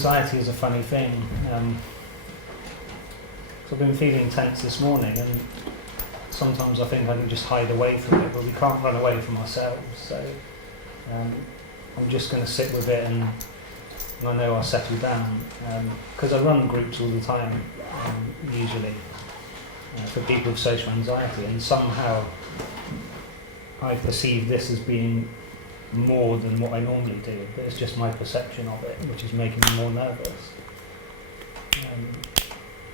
anxiety is a funny thing. So I've been feeling tense this morning, and sometimes I think I can just hide away from it, but we can't run away from ourselves. So I'm just going to sit with it, and I know I'll settle down, because I run groups all the time, usually, for people with social anxiety, and somehow I perceive this as being more than what I normally do, but it's just my perception of it which is making me more nervous.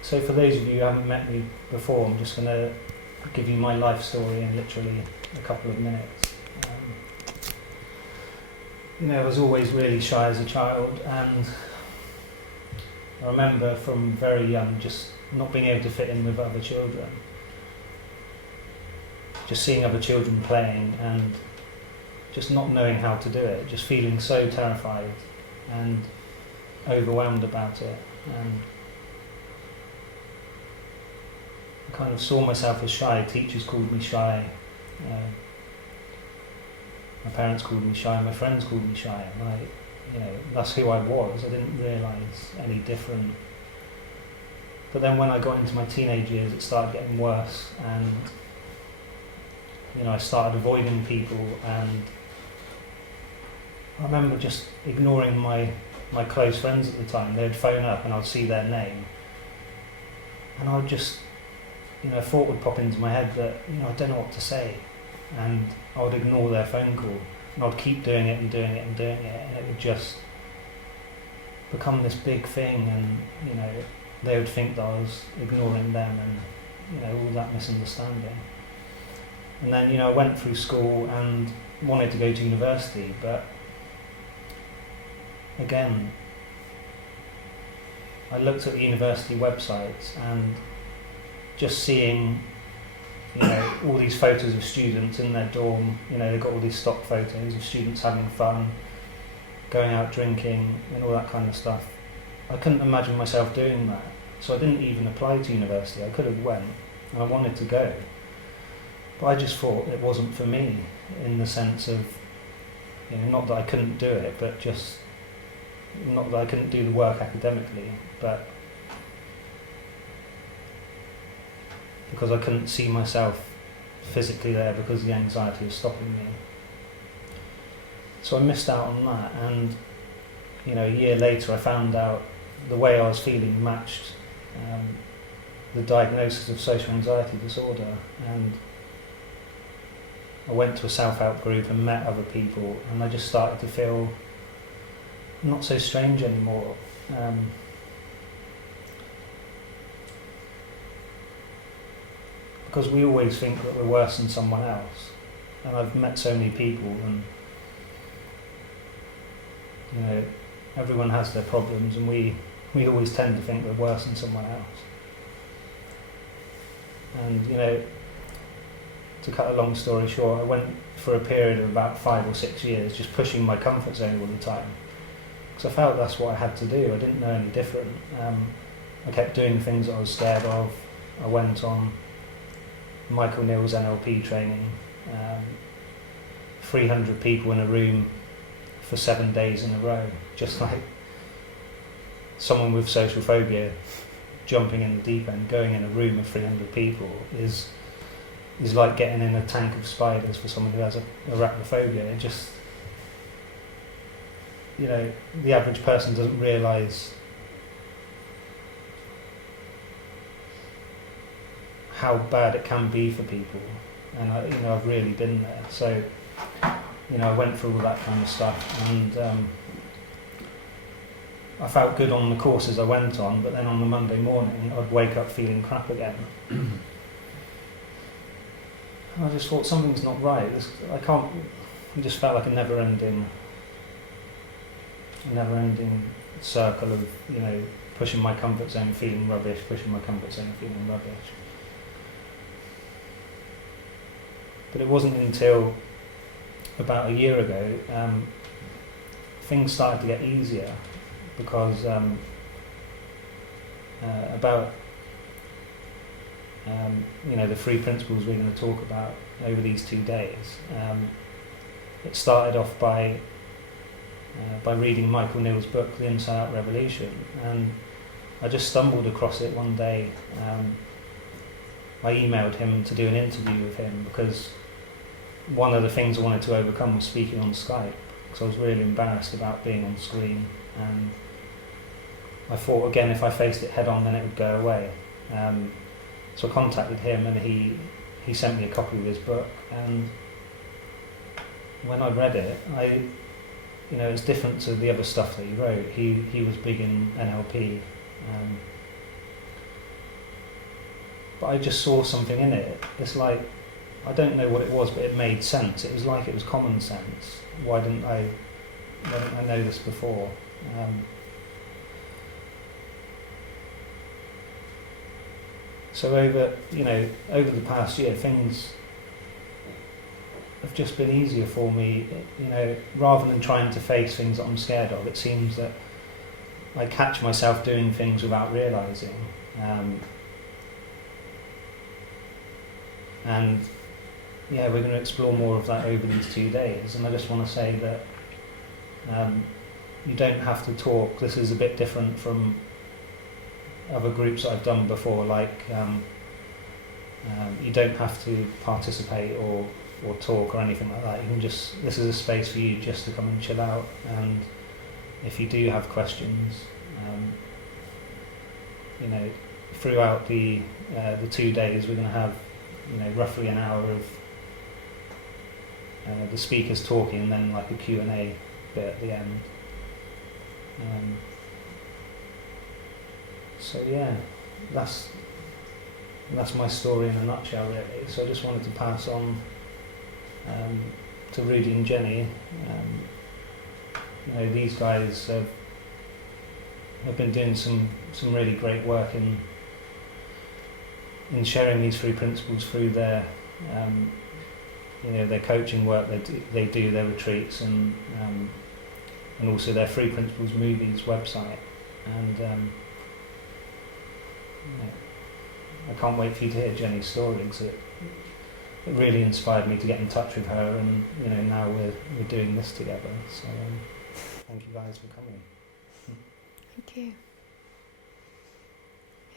So for those of you who haven't met me before, I'm just going to give you my life story in literally a couple of minutes. I was always really shy as a child, and I remember from very young just not being able to fit in with other children. Just seeing other children playing and just not knowing how to do it, just feeling so terrified and overwhelmed about it. And I kind of saw myself as shy. Teachers called me shy. My parents called me shy. My friends called me shy. And that's who I was. I didn't realise any different. But then when I got into my teenage years, it started getting worse, and I started avoiding people, and I remember just ignoring my close friends at the time. They'd phone up and I'd see their name, and I'd just, a thought would pop into my head that, I don't know what to say, and I would ignore their phone call, and I'd keep doing it and doing it and doing it, and it would just become this big thing, and, they would think that I was ignoring them, and, all that misunderstanding. And then, I went through school and wanted to go to university, but again, I looked at the university websites and just seeing, all these photos of students in their dorm, they've got all these stock photos of students having fun, going out drinking and all that kind of stuff. I couldn't imagine myself doing that, so I didn't even apply to university. I could have went, and I wanted to go, but I just thought it wasn't for me, in the sense of, not that I couldn't do it, but just not that I couldn't do the work academically, but because I couldn't see myself physically there because the anxiety was stopping me. So I missed out on that, and a year later I found out the way I was feeling matched the diagnosis of social anxiety disorder, and I went to a self-help group and met other people, and I just started to feel not so strange anymore. Because we always think that we're worse than someone else, and I've met so many people, and everyone has their problems, and we always tend to think we're worse than someone else. And to cut a long story short, I went for a period of about 5 or 6 years just pushing my comfort zone all the time, because I felt that's what I had to do. I didn't know any different. I kept doing things that I was scared of. I went on Michael Neill's NLP training, 300 people in a room for 7 days in a row, just like someone with social phobia jumping in the deep end. Going in a room of 300 people is like getting in a tank of spiders for someone who has arachnophobia. It just, the average person doesn't realise how bad it can be for people, and I've really been there. So I went through all that kind of stuff, and I felt good on the courses I went on, but then on the Monday morning I'd wake up feeling crap again. I just thought something's not right. It just felt like a never-ending circle of pushing my comfort zone, feeling rubbish, pushing my comfort zone, feeling rubbish. But it wasn't until about a year ago things started to get easier, because about the 3 principles we're going to talk about over these 2 days. It started off by by reading Michael Neill's book, The Inside Out Revolution, and I just stumbled across it one day. I emailed him to do an interview with him because one of the things I wanted to overcome was speaking on Skype, because I was really embarrassed about being on screen, and I thought, again, if I faced it head on, then it would go away. So I contacted him, and he sent me a copy of his book, and when I read it, it's different to the other stuff that he wrote. He was big in NLP, but I just saw something in it. It's like, I don't know what it was, but it made sense. It was like it was common sense. Why didn't I know this before? So over the past year, things have just been easier for me. Rather than trying to face things that I'm scared of, it seems that I catch myself doing things without realising. And yeah, we're going to explore more of that over these 2 days. And I just want to say that you don't have to talk. This is a bit different from other groups that I've done before, like you don't have to participate or talk or anything like that. You can just, this is a space for you just to come and chill out, and if you do have questions, throughout the 2 days we're going to have roughly an hour of the speakers talking, and then like a Q&A bit at the end. So yeah, that's my story in a nutshell, really. So I just wanted to pass on to Rudy and Jenny. These guys have been doing some really great work in sharing these 3 principles through their their coaching work. They do their retreats, and also their 3 Principles Movies website. And I can't wait for you to hear Jenny's story, because it really inspired me to get in touch with her, and now we're doing this together. So thank you guys for coming. Thank you.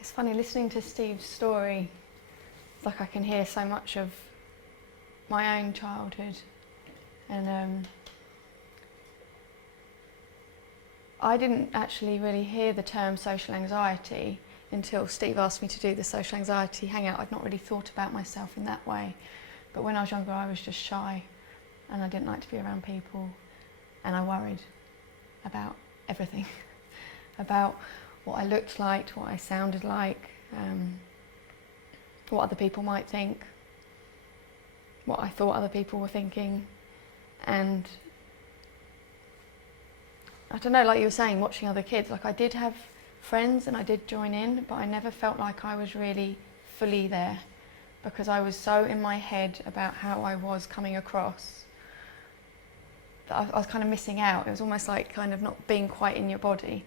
It's funny listening to Steve's story. It's like I can hear so much of my own childhood, and I didn't actually really hear the term social anxiety until Steve asked me to do the social anxiety hangout. I'd not really thought about myself in that way, but when I was younger I was just shy, and I didn't like to be around people, and I worried about everything, about what I looked like, what I sounded like, what other people might think, what I thought other people were thinking. And I don't know, like you were saying, watching other kids, like I did have friends and I did join in, but I never felt like I was really fully there, because I was so in my head about how I was coming across that I was kind of missing out. It was almost like kind of not being quite in your body.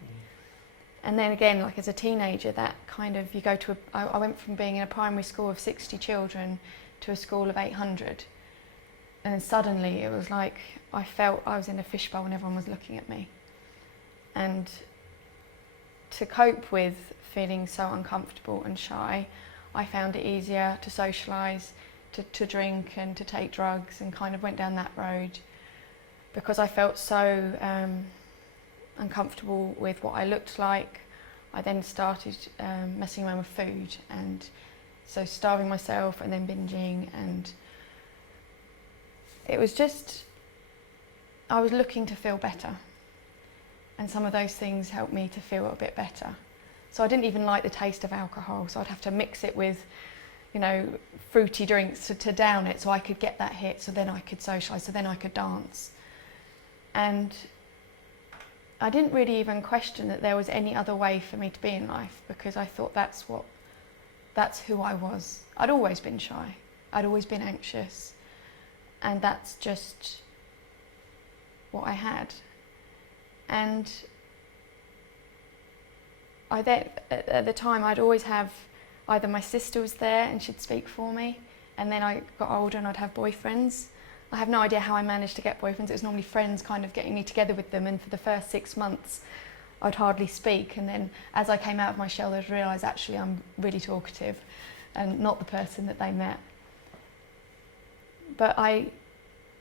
And then again, like as a teenager, that kind of, you go to I went from being in a primary school of 60 children to a school of 800. And then suddenly it was like I felt I was in a fishbowl and everyone was looking at me. And to cope with feeling so uncomfortable and shy, I found it easier to socialise, to drink and to take drugs, and kind of went down that road because I felt so uncomfortable with what I looked like. I then started messing around with food, and so starving myself and then binging, and it was just, I was looking to feel better, and some of those things helped me to feel a bit better. So I didn't even like the taste of alcohol, so I'd have to mix it with, you know, fruity drinks to down it so I could get that hit, so then I could socialise, so then I could dance. And I didn't really even question that there was any other way for me to be in life, because I thought that's who I was. I'd always been shy, I'd always been anxious, and that's just what I had. And at the time I'd always have either my sister was there and she'd speak for me, and then I got older and I'd have boyfriends. I have no idea how I managed to get boyfriends. It was normally friends kind of getting me together with them, and for the first 6 months I'd hardly speak, and then as I came out of my shell I'd realise actually I'm really talkative and not the person that they met. But I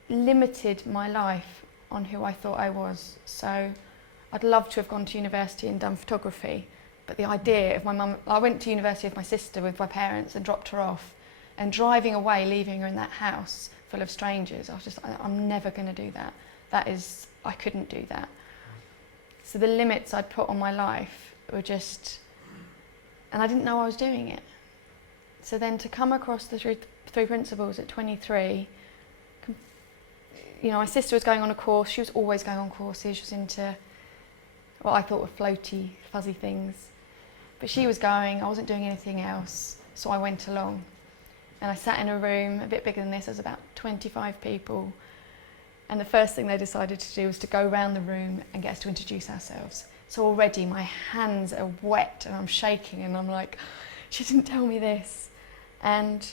limited my life on who I thought I was. So I'd love to have gone to university and done photography, but the idea of my mum, I went to university with my sister with my parents and dropped her off, and driving away, leaving her in that house full of strangers, I was just, I'm never going to do that. I couldn't do that. So the limits I'd put on my life were just, and I didn't know I was doing it. So then to come across the three principles at 23, you know, my sister was going on a course. She was always going on courses. She was into what I thought were floaty, fuzzy things. But she was going, I wasn't doing anything else, so I went along. And I sat in a room a bit bigger than this. There was about 25 people. And the first thing they decided to do was to go around the room and get us to introduce ourselves. So already my hands are wet and I'm shaking, and I'm like, she didn't tell me this. And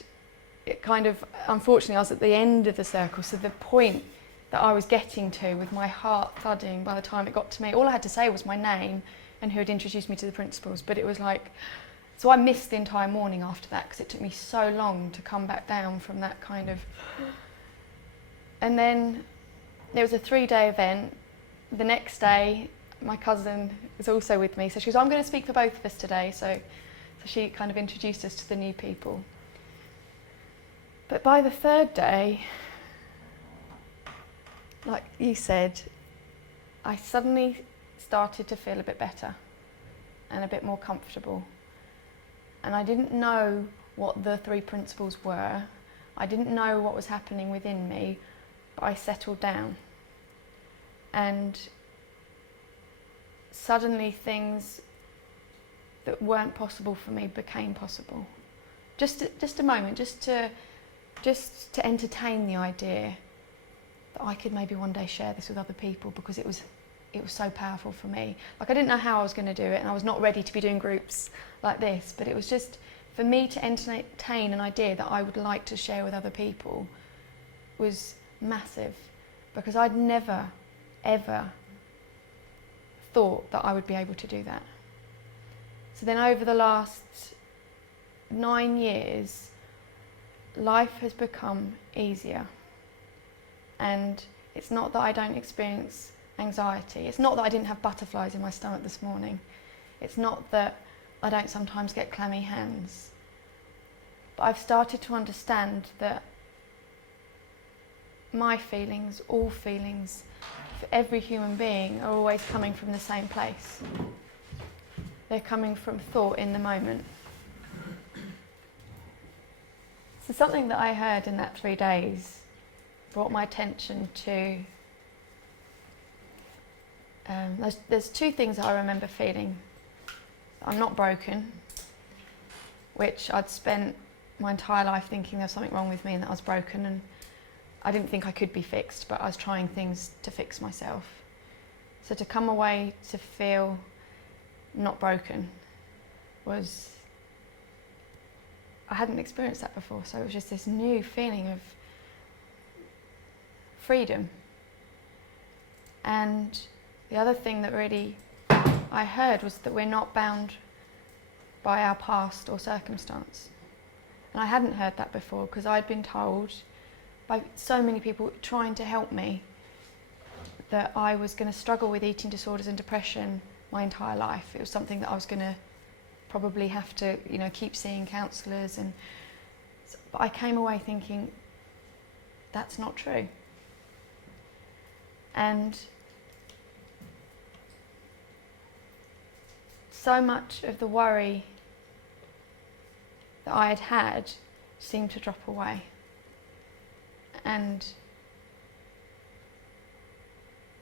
it kind of, unfortunately, I was at the end of the circle, so the point that I was getting to with my heart thudding by the time it got to me, all I had to say was my name and who had introduced me to the principals. But it was like, so I missed the entire morning after that because it took me so long to come back down from that kind of. And then there was a 3-day event. The next day, my cousin was also with me, so she goes, I'm going to speak for both of us today. So she kind of introduced us to the new people. But by the 3rd day, like you said, I suddenly started to feel a bit better and a bit more comfortable. And I didn't know what the 3 principles were. I didn't know what was happening within me, but I settled down. And suddenly things that weren't possible for me became possible. Just a moment, just to entertain the idea that I could maybe one day share this with other people, because it was so powerful for me. Like, I didn't know how I was going to do it, and I was not ready to be doing groups like this, but it was just for me to entertain an idea that I would like to share with other people was massive, because I'd never, ever thought that I would be able to do that. So then over the last 9 years, life has become easier. And it's not that I don't experience anxiety. It's not that I didn't have butterflies in my stomach this morning. It's not that I don't sometimes get clammy hands. But I've started to understand that my feelings, all feelings, for every human being, are always coming from the same place. They're coming from thought in the moment. So something that I heard in that 3 days brought my attention to, there's 2 things that I remember feeling. I'm not broken, which I'd spent my entire life thinking there was something wrong with me and that I was broken, and I didn't think I could be fixed, but I was trying things to fix myself. So to come away to feel not broken was, I hadn't experienced that before, so it was just this new feeling of freedom. And the other thing that really I heard was that we're not bound by our past or circumstance. And I hadn't heard that before, because I'd been told by so many people trying to help me that I was going to struggle with eating disorders and depression my entire life. It was something that I was going to probably have to, keep seeing counsellors. But I came away thinking, that's not true. And so much of the worry that I had had seemed to drop away. And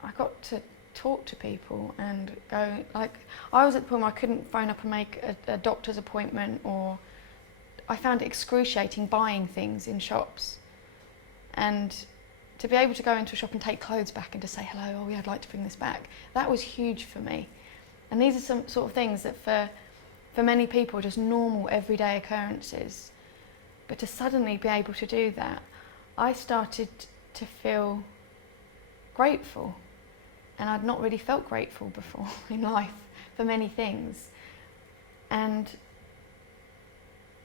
I got to talk to people and go, like, I was at the point where I couldn't phone up and make a doctor's appointment, or I found it excruciating buying things in shops. And to be able to go into a shop and take clothes back and to say, hello, oh yeah, I'd like to bring this back, that was huge for me. And these are some sort of things that for many people are just normal everyday occurrences. But to suddenly be able to do that, I started to feel grateful. And I'd not really felt grateful before in life for many things. And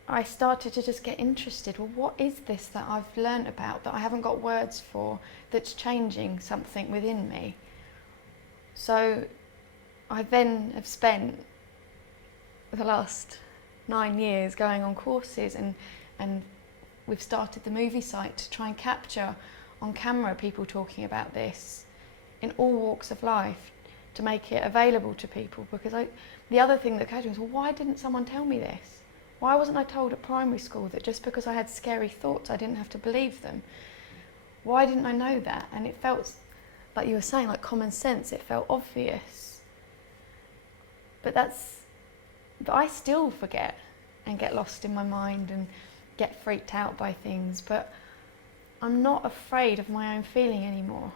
I started to just get interested. Well, what is this that I've learned about that I haven't got words for, that's changing something within me? So I then have spent the last 9 years going on courses, and we've started the movie site to try and capture on camera people talking about this in all walks of life, to make it available to people. Because the other thing that occurred to me was, well, why didn't someone tell me this? Why wasn't I told at primary school that just because I had scary thoughts I didn't have to believe them? Why didn't I know that? And it felt, like you were saying, like common sense. It felt obvious. But I still forget and get lost in my mind and get freaked out by things. But I'm not afraid of my own feeling anymore.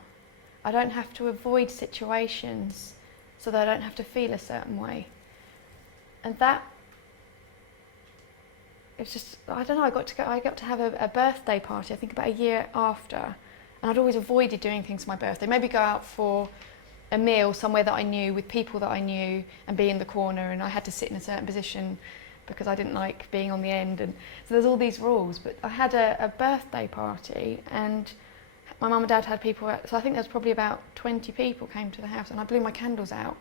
I don't have to avoid situations so that I don't have to feel a certain way. And that, it's just, I don't know, I got to have a birthday party, I think about a year after, and I'd always avoided doing things for my birthday. Maybe go out for a meal somewhere that I knew, with people that I knew, and be in the corner, and I had to sit in a certain position because I didn't like being on the end. And so there's all these rules. But I had a birthday party, and my mum and dad had people, so I think there was probably about 20 people came to the house, and I blew my candles out.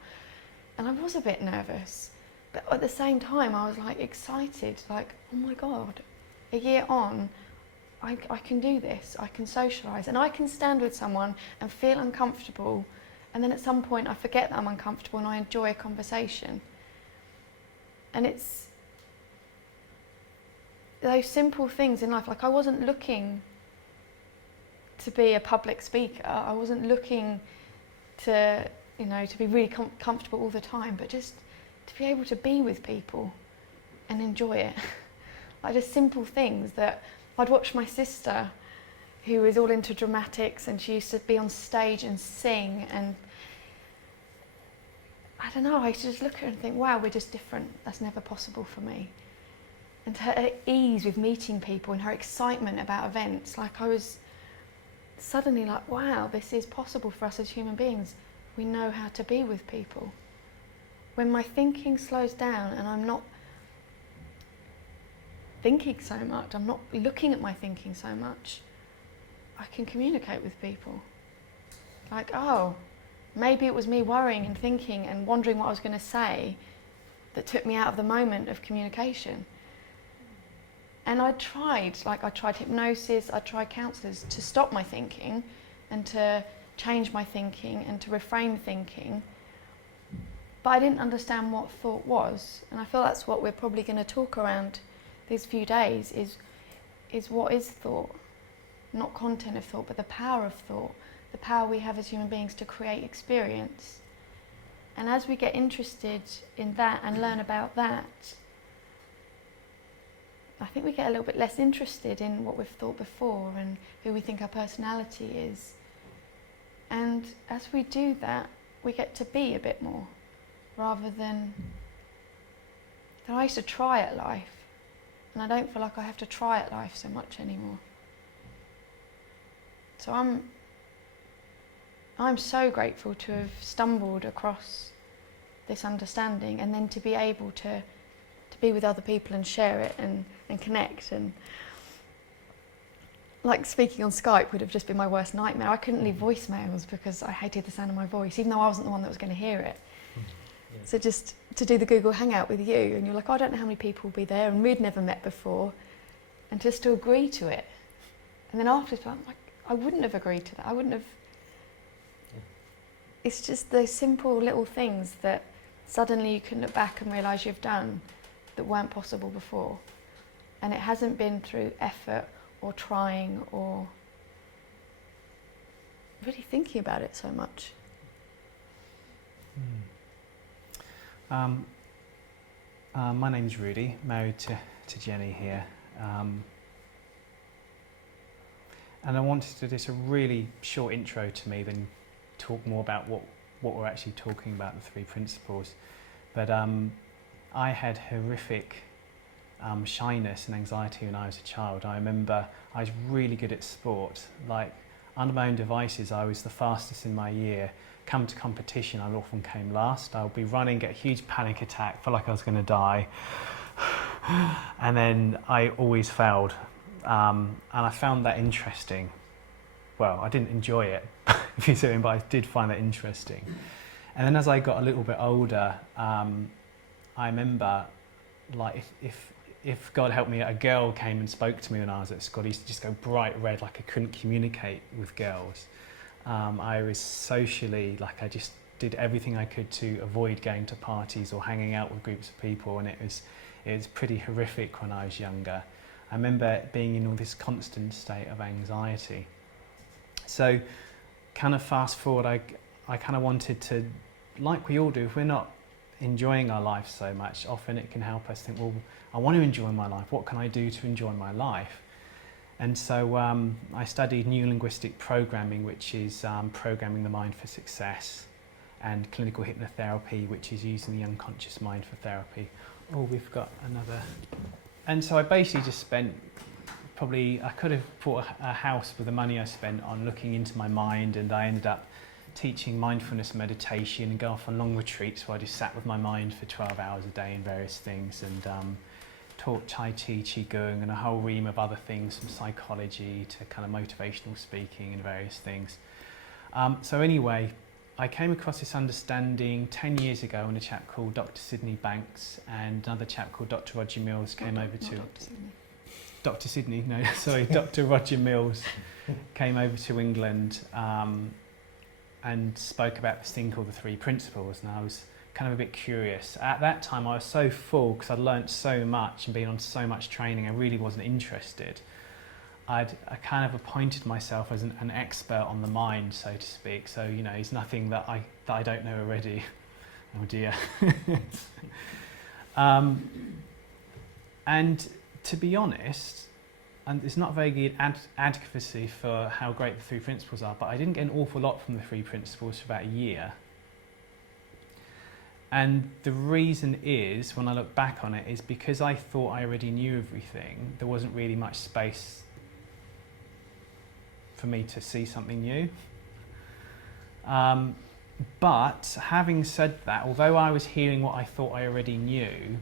And I was a bit nervous, but at the same time I was like excited, like, oh my God, a year on, I can do this, I can socialise, and I can stand with someone and feel uncomfortable, and then at some point I forget that I'm uncomfortable and I enjoy a conversation. And it's those simple things in life. Like, I wasn't looking to be a public speaker, I wasn't looking to, to be really comfortable all the time, but just to be able to be with people and enjoy it. Like, just simple things that I'd watch my sister, who was all into dramatics, and she used to be on stage and sing, and I don't know, I used to just look at her and think, wow, we're just different, that's never possible for me. And her ease with meeting people and her excitement about events, like, I was suddenly like, wow, this is possible for us as human beings. We know how to be with people. When my thinking slows down and I'm not thinking so much, I'm not looking at my thinking so much, I can communicate with people. Like, oh, maybe it was me worrying and thinking and wondering what I was going to say that took me out of the moment of communication. And I tried hypnosis, I tried counsellors to stop my thinking and to change my thinking and to reframe thinking. But I didn't understand what thought was. And I feel that's what we're probably going to talk around these few days, is what is thought? Not content of thought, but the power of thought, the power we have as human beings to create experience. And as we get interested in that and learn about that, I think we get a little bit less interested in what we've thought before and who we think our personality is. And as we do that, we get to be a bit more, rather than I used to try at life, and I don't feel like I have to try at life so much anymore. So I'm so grateful to have stumbled across this understanding, and then to be able to be with other people and share it and connect. And like, speaking on Skype would have just been my worst nightmare. I couldn't leave voicemails because I hated the sound of my voice, even though I wasn't the one that was going to hear it. Yeah. So just to do the Google Hangout with you, and you're like, oh, I don't know how many people will be there, and we'd never met before, and just to agree to it. And then afterwards, I'm like, I wouldn't have agreed to that. I wouldn't have. Yeah. It's just those simple little things that suddenly you can look back and realise you've done that weren't possible before. And it hasn't been through effort or trying or really thinking about it so much. My name's Rudy, married to Jenny here. And I wanted to do this a really short intro to me, then talk more about what we're actually talking about, the three principles. But I had horrific shyness and anxiety when I was a child. I remember I was really good at sport. Like, under my own devices, I was the fastest in my year. Come to competition, I often came last. I would be running, get a huge panic attack, felt like I was going to die. And then I always failed. And I found that interesting. Well, I didn't enjoy it, if you see what I mean, but I did find that interesting. And then as I got a little bit older, I remember, like, if God help me, a girl came and spoke to me when I was at school, I used to just go bright red, like I couldn't communicate with girls. I was socially, like I just did everything I could to avoid going to parties or hanging out with groups of people, and it was pretty horrific when I was younger. I remember being in all this constant state of anxiety. So kind of fast forward, I kind of wanted to, like we all do, if we're not enjoying our life so much, often it can help us think, well, I want to enjoy my life. What can I do to enjoy my life? And so I studied neurolinguistic programming, which is programming the mind for success, and clinical hypnotherapy, which is using the unconscious mind for therapy. Oh, we've got another. And so I basically just spent I could have bought a house with the money I spent on looking into my mind, and I ended up teaching mindfulness meditation and go off on long retreats where I just sat with my mind for 12 hours a day in various things, and taught Tai Chi, Qigong and a whole ream of other things, from psychology to kind of motivational speaking and various things. So anyway, I came across this understanding 10 years ago when a chap called Dr. Sydney Banks and another chap called Dr. Roger Mills came over to... Dr. Sydney, no, sorry, Dr. Roger Mills came over to England and spoke about this thing called the Three Principles, and I was kind of a bit curious. At that time I was so full because I'd learnt so much and been on so much training, I really wasn't interested. I kind of appointed myself as an expert on the mind, so to speak, so you know, it's nothing that I don't know already. Oh dear. And to be honest, and it's not very good advocacy for how great the Three Principles are, but I didn't get an awful lot from the Three Principles for about a year. And the reason is, when I look back on it, is because I thought I already knew everything, there wasn't really much space for me to see something new. But having said that, although I was hearing what I thought I already knew,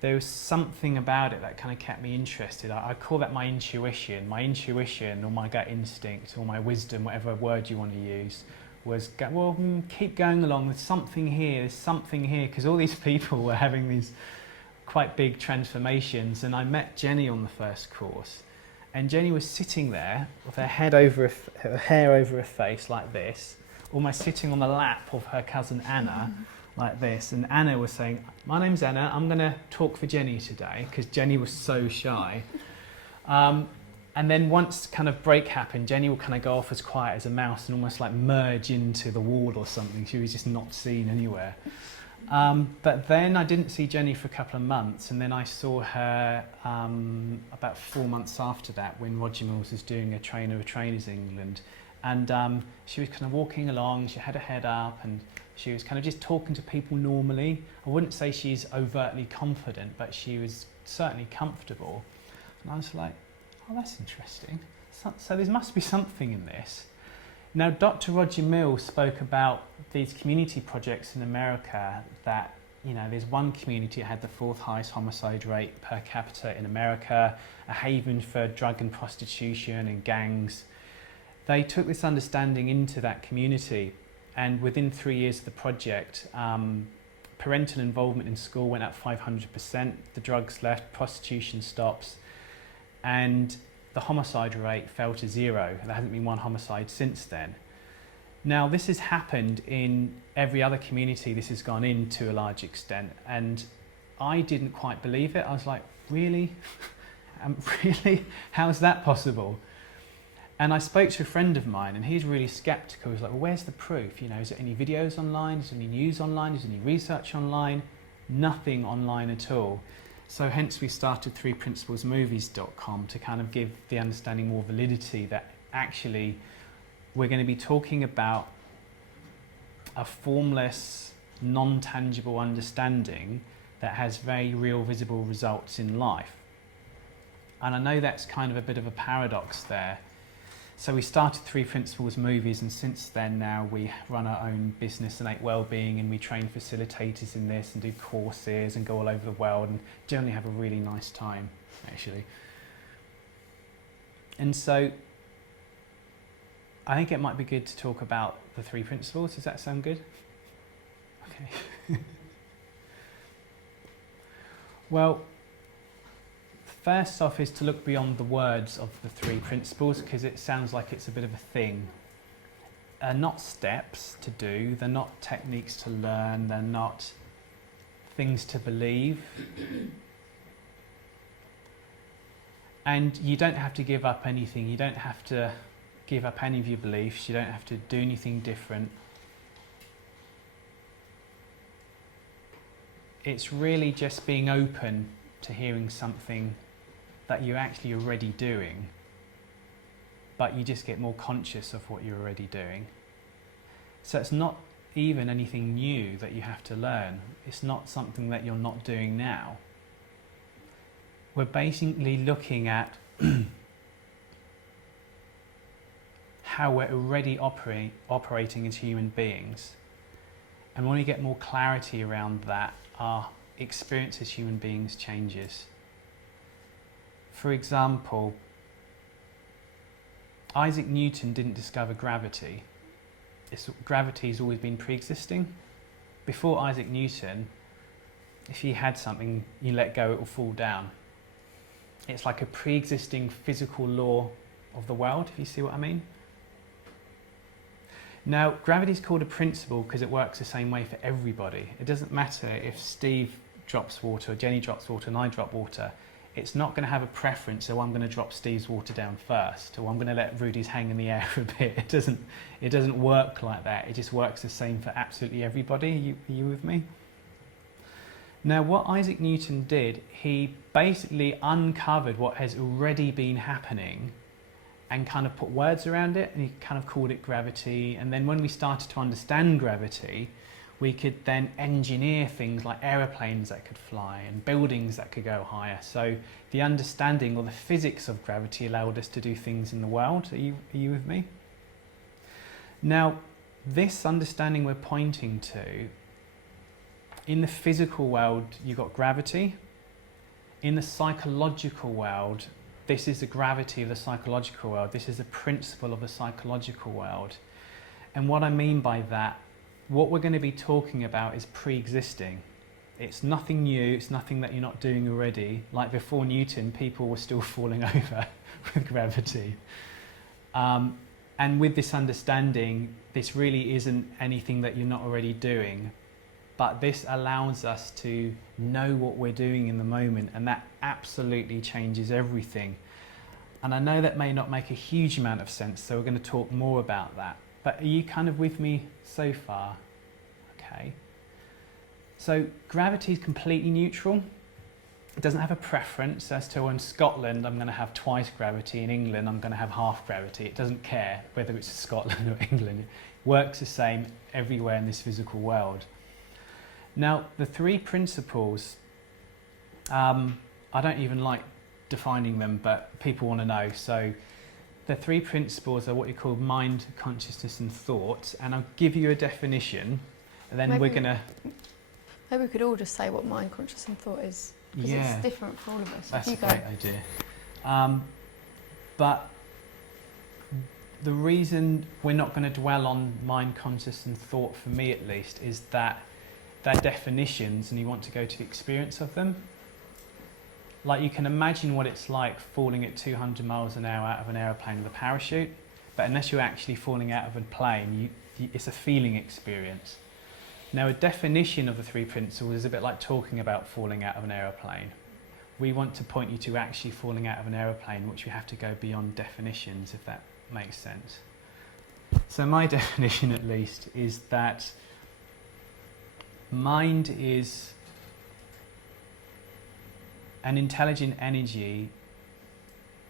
there was something about it that kind of kept me interested. I call that my intuition or my gut instinct or my wisdom, whatever word you want to use, was, well, keep going along, there's something here, because all these people were having these quite big transformations. And I met Jenny on the first course, and Jenny was sitting there with her hair over her face like this, almost sitting on the lap of her cousin Anna, like this, and Anna was saying, my name's Anna, I'm going to talk for Jenny today, because Jenny was so shy. And then once kind of break happened, Jenny would kind of go off as quiet as a mouse and almost like merge into the wall or something. She was just not seen anywhere. But then I didn't see Jenny for a couple of months, and then I saw her about 4 months after that, when Roger Mills was doing a trainer of trainers in England. And she was kind of walking along, she had her head up, and she was kind of just talking to people normally. I wouldn't say she's overtly confident, but she was certainly comfortable. And I was like, oh, that's interesting. So there must be something in this. Now, Dr. Roger Mills spoke about these community projects in America that, you know, there's one community that had the 4th highest homicide rate per capita in America, a haven for drug and prostitution and gangs. They took this understanding into that community, and within 3 years of the project, parental involvement in school went up 500%, the drugs left, prostitution stops, and the homicide rate fell to 0. There hasn't been one homicide since then. Now, this has happened in every other community this has gone in to a large extent, and I didn't quite believe it. I was like, really? Really? How is that possible? And I spoke to a friend of mine, and he's really skeptical. He's like, well, where's the proof? You know, is there any videos online? Is there any news online? Is there any research online? Nothing online at all. So hence we started threeprinciplesmovies.com to kind of give the understanding more validity that actually we're going to be talking about a formless, non-tangible understanding that has very real, visible results in life. And I know that's kind of a bit of a paradox there, So we started Three Principles Movies, and since then now we run our own business, Innate Wellbeing, and we train facilitators in this and do courses and go all over the world and generally have a really nice time, actually. And so I think it might be good to talk about the three principles. Does that sound good? Okay. Well, first off is to look beyond the words of the three principles, because it sounds like it's a bit of a thing. They're not steps to do, they're not techniques to learn, they're not things to believe. And you don't have to give up anything, you don't have to give up any of your beliefs, you don't have to do anything different. It's really just being open to hearing something that you're actually already doing, but you just get more conscious of what you're already doing. So it's not even anything new that you have to learn. It's not something that you're not doing now. We're basically looking at how we're already operating as human beings. And when we get more clarity around that, our experience as human beings changes. For example, Isaac Newton didn't discover gravity. Gravity has always been pre-existing. Before Isaac Newton, if you had something, you let go, it will fall down. It's like a pre-existing physical law of the world, if you see what I mean. Now, gravity is called a principle because it works the same way for everybody. It doesn't matter if Steve drops water, or Jenny drops water, and I drop water. It's not going to have a preference, so I'm going to drop Steve's water down first, or I'm going to let Rudy's hang in the air for a bit. It doesn't work like that. It just works the same for absolutely everybody. Are you with me? Now, what Isaac Newton did, he basically uncovered what has already been happening and kind of put words around it, and he kind of called it gravity. And then when we started to understand gravity, we could then engineer things like aeroplanes that could fly and buildings that could go higher. So the understanding or the physics of gravity allowed us to do things in the world. Are you with me? Now, this understanding we're pointing to, in the physical world, you've got gravity. In the psychological world, this is the gravity of the psychological world. This is the principle of the psychological world. And what I mean by that, what we're going to be talking about is pre-existing. It's nothing new, it's nothing that you're not doing already. Like before Newton, people were still falling over with gravity. And with this understanding, this really isn't anything that you're not already doing. But this allows us to know what we're doing in the moment, and that absolutely changes everything. And I know that may not make a huge amount of sense, so we're going to talk more about that. But are you kind of with me so far? Okay. So gravity is completely neutral. It doesn't have a preference as to, in Scotland I'm going to have twice gravity, in England I'm going to have half gravity. It doesn't care whether it's Scotland or England. It works the same everywhere in this physical world. Now, the three principles, I don't even like defining them, but people want to know. So the three principles are what you call mind, consciousness and thought. And I'll give you a definition, and then we're going to... Maybe we could all just say what mind, conscious and thought is, because it's different for all of us. That's a great idea. But the reason we're not going to dwell on mind, conscious and thought, for me at least, is that they're definitions and you want to go to the experience of them. Like, you can imagine what it's like falling at 200 miles an hour out of an aeroplane with a parachute, but unless you're actually falling out of a plane, it's a feeling experience. Now, a definition of the three principles is a bit like talking about falling out of an aeroplane. We want to point you to actually falling out of an aeroplane, which we have to go beyond definitions, if that makes sense. So my definition, at least, is that mind is an intelligent energy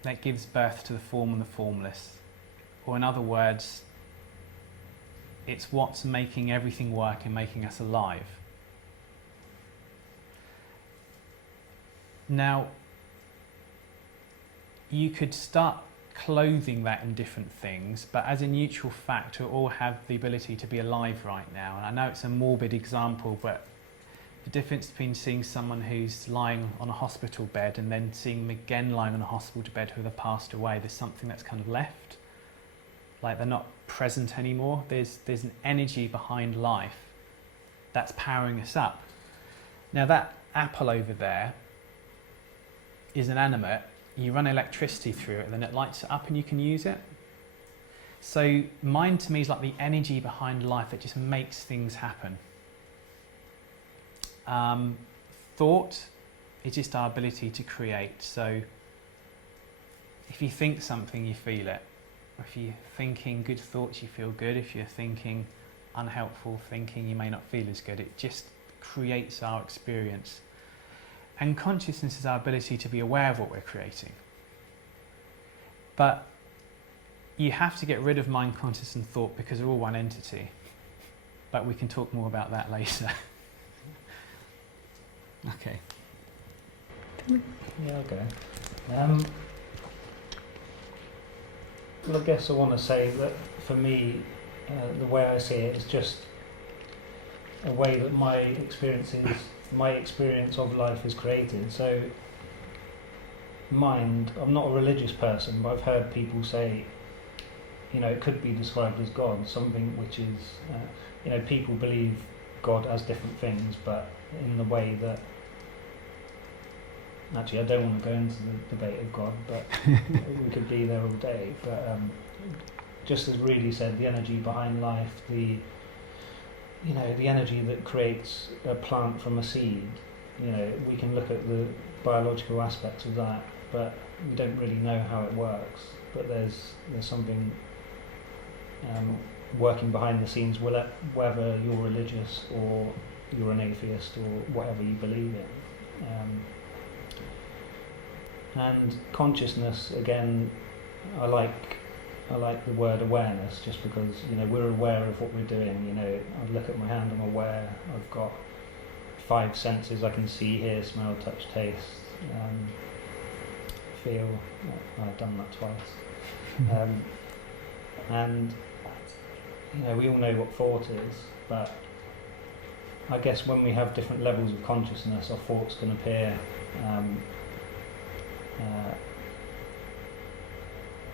that gives birth to the form and the formless. Or in other words, it's what's making everything work and making us alive. Now, you could start clothing that in different things, but as a neutral fact, we all have the ability to be alive right now. And I know it's a morbid example, but the difference between seeing someone who's lying on a hospital bed and then seeing them again lying on a hospital bed who have passed away, there's something that's kind of left. Like they're not present anymore. There's an energy behind life that's powering us up. Now that apple over there is inanimate. You run electricity through it and then it lights it up and you can use it. So mind to me is like the energy behind life that just makes things happen. Thought is just our ability to create. So if you think something, you feel it. If you're thinking good thoughts, you feel good. If you're thinking unhelpful thinking, you may not feel as good. It just creates our experience. And consciousness is our ability to be aware of what we're creating. But you have to get rid of mind, conscious and thought because they're all one entity. But we can talk more about that later. Okay. Yeah, okay. Well, I guess I want to say that for me, the way I see it is just a way that my experience of life is created. So mind, I'm not a religious person, but I've heard people say, you know, it could be described as God, something which is, you know, people believe God as different things, but in the way that, actually I don't want to go into the debate of God, but we could be there all day, but just as Reilly said, the energy behind life, the energy that creates a plant from a seed, you know, we can look at the biological aspects of that, but we don't really know how it works. But there's something working behind the scenes, whether you're religious or you're an atheist or whatever you believe in. And consciousness, again, I like the word awareness, just because, you know, we're aware of what we're doing. You know, I look at my hand, I'm aware. I've got 5 senses. I can see, hear, smell, touch, taste, feel. I've done that twice. And you know, we all know what thought is, but I guess when we have different levels of consciousness, our thoughts can appear.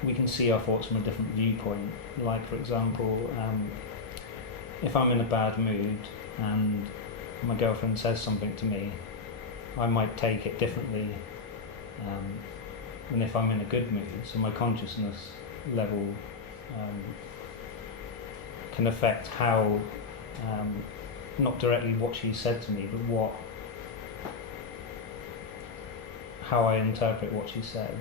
We can see our thoughts from a different viewpoint. Like, for example, if I'm in a bad mood and my girlfriend says something to me, I might take it differently than if I'm in a good mood. So my consciousness level can affect how, not directly what she said to me, but how I interpret what she said.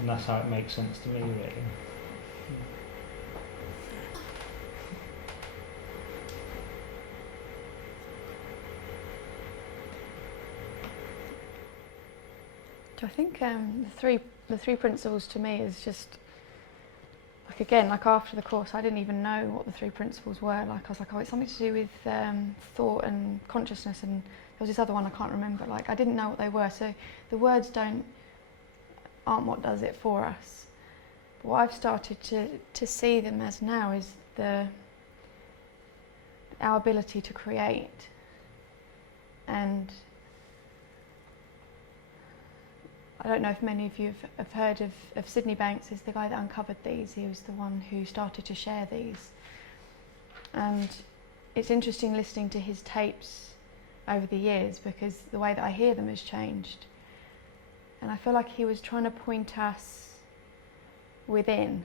And that's how it makes sense to me, really. I think the three principles to me is just, like, again, like after the course, I didn't even know what the 3 principles were. Like, I was like, oh, it's something to do with thought and consciousness, and there was this other one I can't remember. Like, I didn't know what they were, so the words aren't what does it for us. But what I've started to see them as now is our ability to create. And I don't know if many of you have heard of Sydney Banks, is the guy that uncovered these. He was the one who started to share these. And it's interesting listening to his tapes over the years, because the way that I hear them has changed. And I feel like he was trying to point us within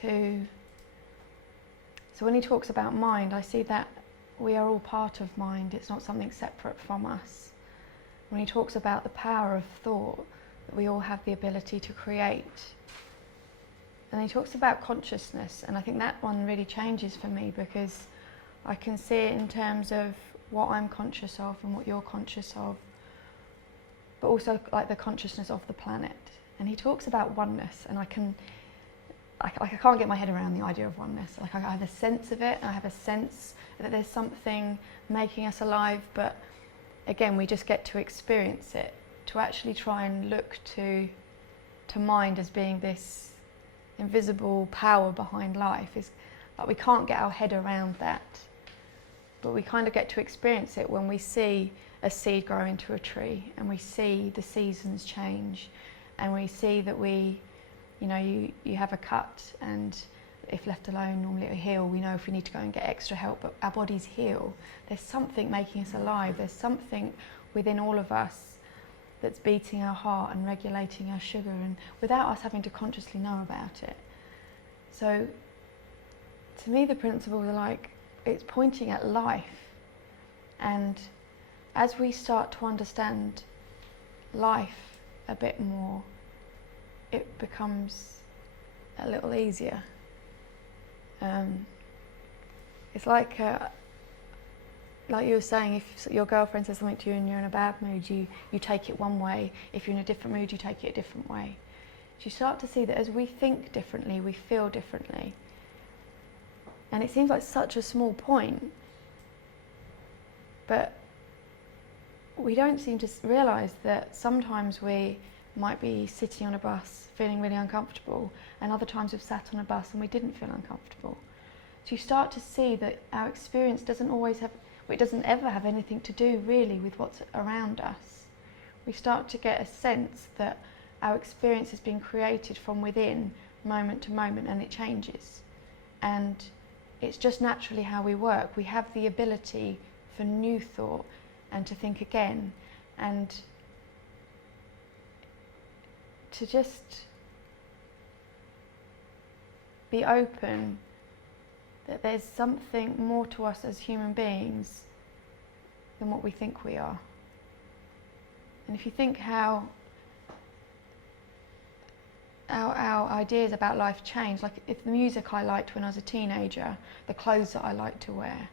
to... So when he talks about mind, I see that we are all part of mind. It's not something separate from us. When he talks about the power of thought, that we all have the ability to create. And he talks about consciousness, and I think that one really changes for me, because I can see it in terms of what I'm conscious of and what you're conscious of, but also like the consciousness of the planet. And he talks about oneness, and I can't get my head around the idea of oneness. Like, I have a sense of it, I have a sense that there's something making us alive, but again, we just get to experience it. To actually try and look to to mind as being this invisible power behind life. Is like we can't get our head around that, but we kind of get to experience it when we see a seed grow into a tree, and we see the seasons change, and we see that you have a cut, and if left alone normally it'll heal. We know if we need to go and get extra help, but our bodies heal. There's something making us alive. There's something within all of us that's beating our heart and regulating our sugar, and without us having to consciously know about it. So to me the principles are like, it's pointing at life, and as we start to understand life a bit more, it becomes a little easier. It's like you were saying, if your girlfriend says something to you and you're in a bad mood, you take it one way. If you're in a different mood, you take it a different way. So you start to see that as we think differently, we feel differently. And it seems like such a small point, but we don't seem to realise that sometimes we might be sitting on a bus feeling really uncomfortable, and other times we've sat on a bus and we didn't feel uncomfortable. So you start to see that our experience it doesn't ever have anything to do really with what's around us. We start to get a sense that our experience has been created from within, moment to moment, and it changes. And it's just naturally how we work. We have the ability for new thought and to think again, and to just be open that there's something more to us as human beings than what we think we are. And if you think how our ideas about life change, like if the music I liked when I was a teenager, the clothes that I liked to wear,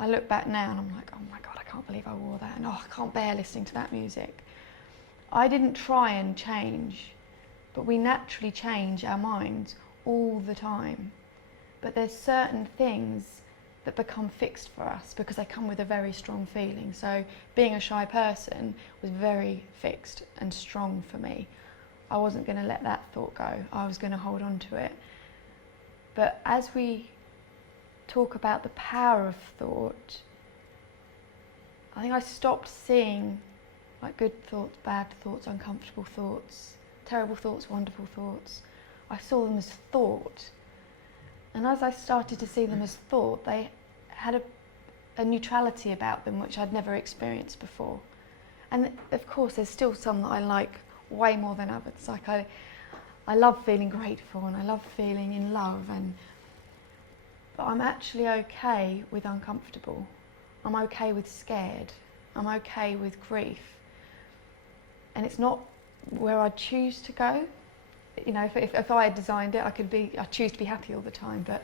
I look back now and I'm like, oh my God, I can't believe I wore that, and oh, I can't bear listening to that music. I didn't try and change, but we naturally change our minds all the time. But there's certain things that become fixed for us because they come with a very strong feeling. So being a shy person was very fixed and strong for me. I wasn't going to let that thought go. I was going to hold on to it. But as we talk about the power of thought, I think I stopped seeing like good thoughts, bad thoughts, uncomfortable thoughts, terrible thoughts, wonderful thoughts. I saw them as thought. And as I started to see them as thought, they had a neutrality about them which I'd never experienced before. And of course there's still some that I like way more than others. Like I love feeling grateful and I love feeling in love, but I'm actually okay with uncomfortable. I'm okay with scared. I'm okay with grief. And it's not where I choose to go. You know, if I had designed it, I choose to be happy all the time, but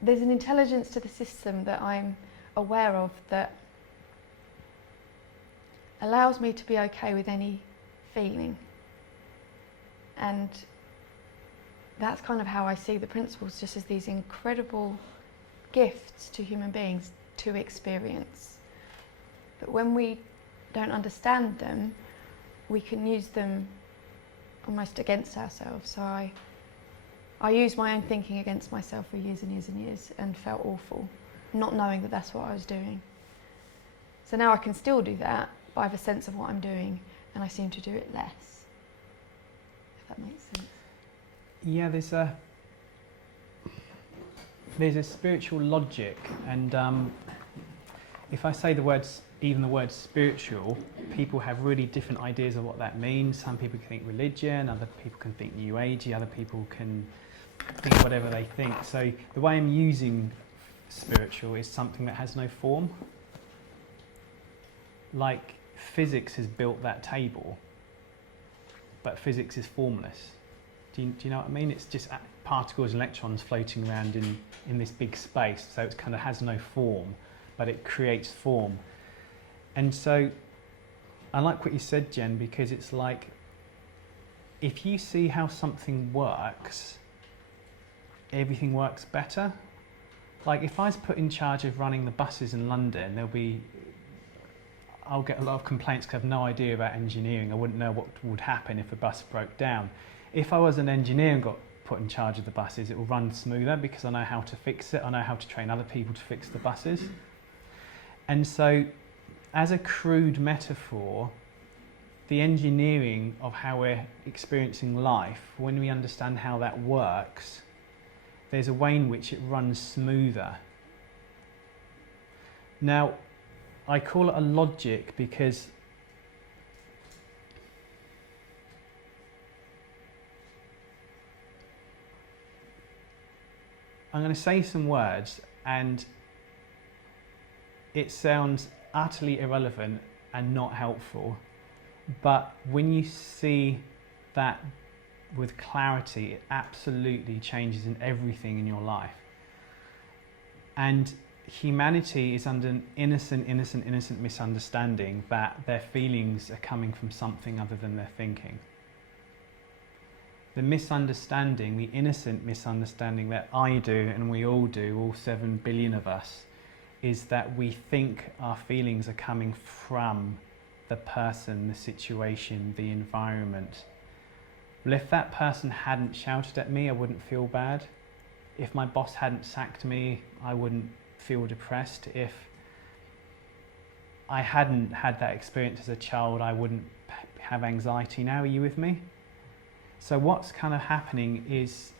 there's an intelligence to the system that I'm aware of that allows me to be okay with any feeling. And that's kind of how I see the principles, just as these incredible gifts to human beings to experience. But when we don't understand them, we can use them almost against ourselves. So I used my own thinking against myself for years and years and years and felt awful, not knowing that that's what I was doing. So now I can still do that, but I have a sense of what I'm doing and I seem to do it less, if that makes sense. Yeah, there's a spiritual logic, and if I say even the word spiritual, people have really different ideas of what that means. Some people can think religion, other people can think New Agey, other people can think whatever they think. So the way I'm using spiritual is something that has no form. Like physics has built that table, but physics is formless. Do you know what I mean? It's just particles and electrons floating around in this big space, so it kind of has no form, but it creates form. And so I like what you said, Jen, because it's like, if you see how something works, everything works better. Like if I was put in charge of running the buses in London, I'll get a lot of complaints because I have no idea about engineering. I wouldn't know what would happen if a bus broke down. If I was an engineer and got put in charge of the buses, it will run smoother because I know how to fix it. I know how to train other people to fix the buses. And so, as a crude metaphor, the engineering of how we're experiencing life, when we understand how that works, there's a way in which it runs smoother. Now, I call it a logic because I'm going to say some words and it sounds utterly irrelevant and not helpful, but when you see that with clarity, it absolutely changes in everything in your life. And humanity is under an innocent misunderstanding that their feelings are coming from something other than their thinking. The misunderstanding, the innocent misunderstanding that I do and we all do, all 7 billion of us, is that we think our feelings are coming from the person, the situation, the environment. Well, if that person hadn't shouted at me, I wouldn't feel bad. If my boss hadn't sacked me, I wouldn't feel depressed. If I hadn't had that experience as a child, I wouldn't have anxiety now. Are you with me? So what's kind of happening is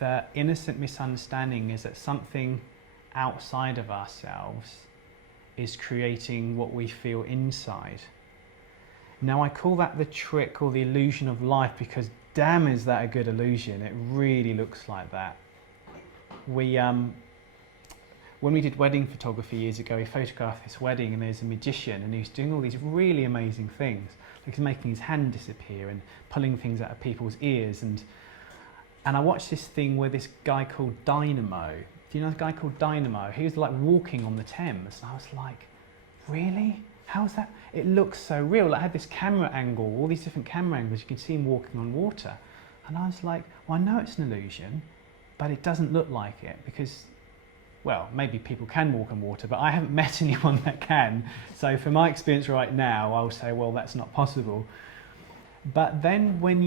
the innocent misunderstanding is that something outside of ourselves is creating what we feel inside. Now I call that the trick or the illusion of life because damn is that a good illusion. It really looks like that. When we did wedding photography years ago, we photographed this wedding and there's a magician and he's doing all these really amazing things. Like he's making his hand disappear and pulling things out of people's ears. And I watched this thing where this guy called Dynamo, do you know the guy called Dynamo? He was like walking on the Thames. And I was like, really? How's that? It looks so real. Like, I had this camera angle, all these different camera angles. You can see him walking on water. And I was like, well, I know it's an illusion, but it doesn't look like it because, well, maybe people can walk on water, but I haven't met anyone that can. So from my experience right now, I'll say, well, that's not possible. But then when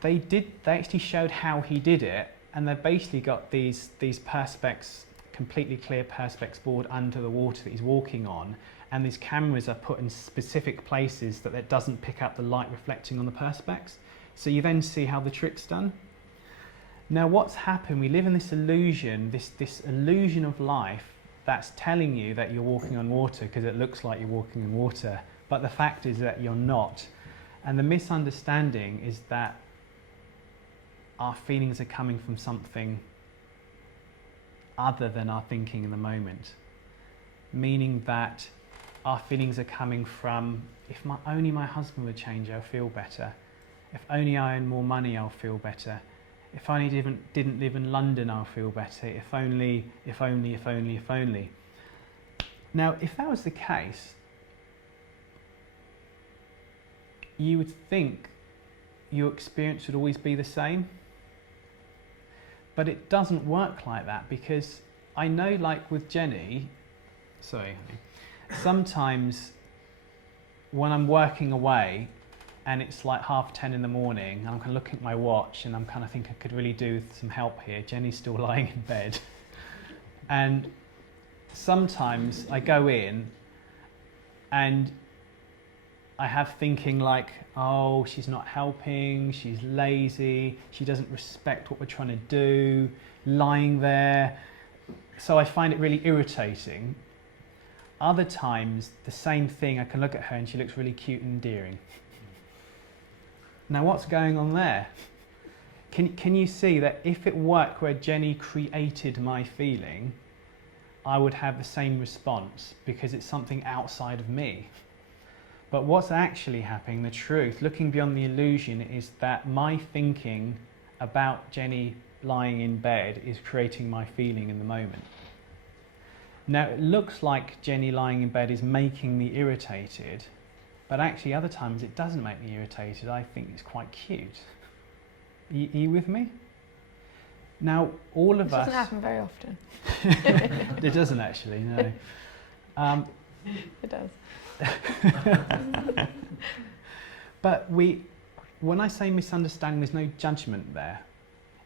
they actually showed how he did it, and they've basically got these perspex, completely clear perspex board under the water that he's walking on, and these cameras are put in specific places that it doesn't pick up the light reflecting on the perspex. So you then see how the trick's done. Now what's happened, we live in this illusion, this illusion of life that's telling you that you're walking on water because it looks like you're walking on water, but the fact is that you're not. And the misunderstanding is that our feelings are coming from something other than our thinking in the moment. Meaning that our feelings are coming from, if only my husband would change, I'll feel better. If only I earn more money, I'll feel better. If I didn't live in London, I'll feel better. If only. Now, if that was the case, you would think your experience would always be the same. But it doesn't work like that because I know, like with Jenny, sometimes when I'm working away and it's like 10:30 in the morning and I'm kind of looking at my watch and I'm kind of thinking I could really do with some help here. Jenny's still lying in bed. And sometimes I go in and I have thinking like, oh, she's not helping, she's lazy, she doesn't respect what we're trying to do, lying there. So I find it really irritating. Other times, the same thing, I can look at her and she looks really cute and endearing. Now what's going on there? Can you see that if it worked where Jenny created my feeling, I would have the same response because it's something outside of me. But what's actually happening, the truth, looking beyond the illusion, is that my thinking about Jenny lying in bed is creating my feeling in the moment. Now, it looks like Jenny lying in bed is making me irritated, but actually other times it doesn't make me irritated. I think it's quite cute. Are you with me? Now, all of us... It doesn't happen very often. It doesn't actually, no. It does. But when I say misunderstanding, there's no judgment there.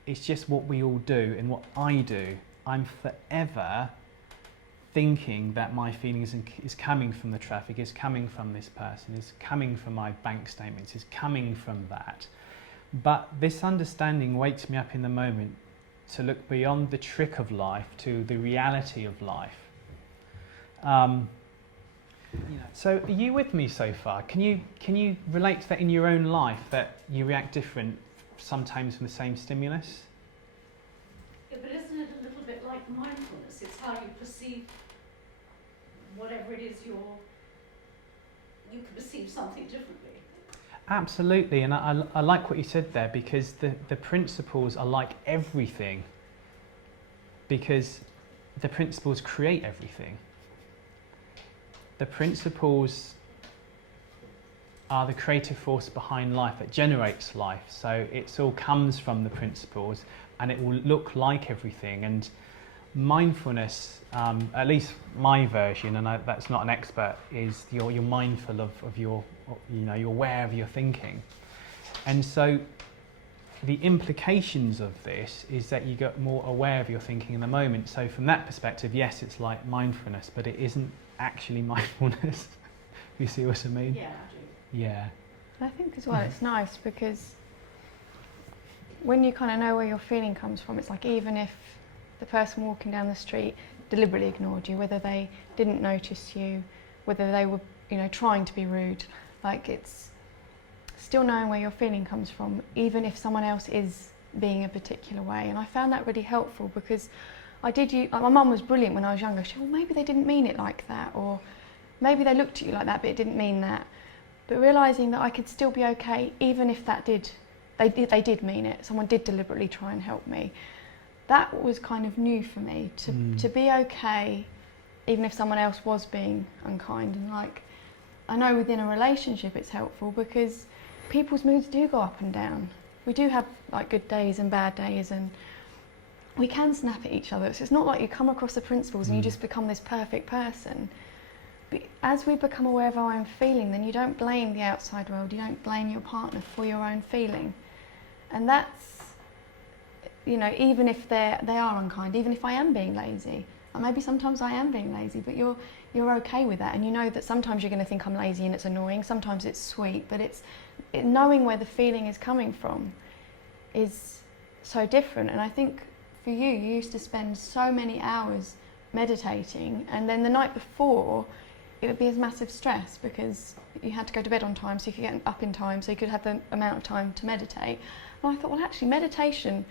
It's just what we all do and what I do. I'm forever thinking that my feelings is coming from the traffic, is coming from this person, is coming from my bank statements, is coming from that. But this understanding wakes me up in the moment to look beyond the trick of life to the reality of life. So are you with me so far? Can you relate to that in your own life, that you react different sometimes from the same stimulus? Yeah, but isn't it a little bit like mindfulness? It's how you perceive whatever it is you can perceive something differently. Absolutely, and I like what you said there, because the principles are like everything, because the principles create everything. The principles are the creative force behind life that generates life. So it all comes from the principles, and it will look like everything. And mindfulness, at least my version, and that's not an expert, is you're mindful of your, you're aware of your thinking. And so the implications of this is that you get more aware of your thinking in the moment. So from that perspective, yes, it's like mindfulness, but it isn't actually mindfulness. You see what I mean? Yeah, I do. Yeah. I think as well it's nice because when you kind of know where your feeling comes from, it's like even if the person walking down the street deliberately ignored you, whether they didn't notice you, whether they were, trying to be rude, like it's still knowing where your feeling comes from, even if someone else is being a particular way. And I found that really helpful because my mum was brilliant when I was younger. She said, well, maybe they didn't mean it like that, or maybe they looked at you like that, but it didn't mean that. But realising that I could still be okay, even if they did mean it. Someone did deliberately try and help me. That was kind of new for me, to be okay, even if someone else was being unkind. And I know within a relationship it's helpful because people's moods do go up and down. We do have good days and bad days, and we can snap at each other. So it's not like you come across the principles and you just become this perfect person. But as we become aware of our own feeling, then you don't blame the outside world, you don't blame your partner for your own feeling. And that's, even if they are unkind, even if I am being lazy, or maybe sometimes I am being lazy, but you're okay with that, and you know that sometimes you're going to think I'm lazy and it's annoying, sometimes it's sweet, but knowing where the feeling is coming from is so different. And I think for you used to spend so many hours meditating, and then the night before it would be a massive stress because you had to go to bed on time so you could get up in time so you could have the amount of time to meditate. And I thought, well, actually meditation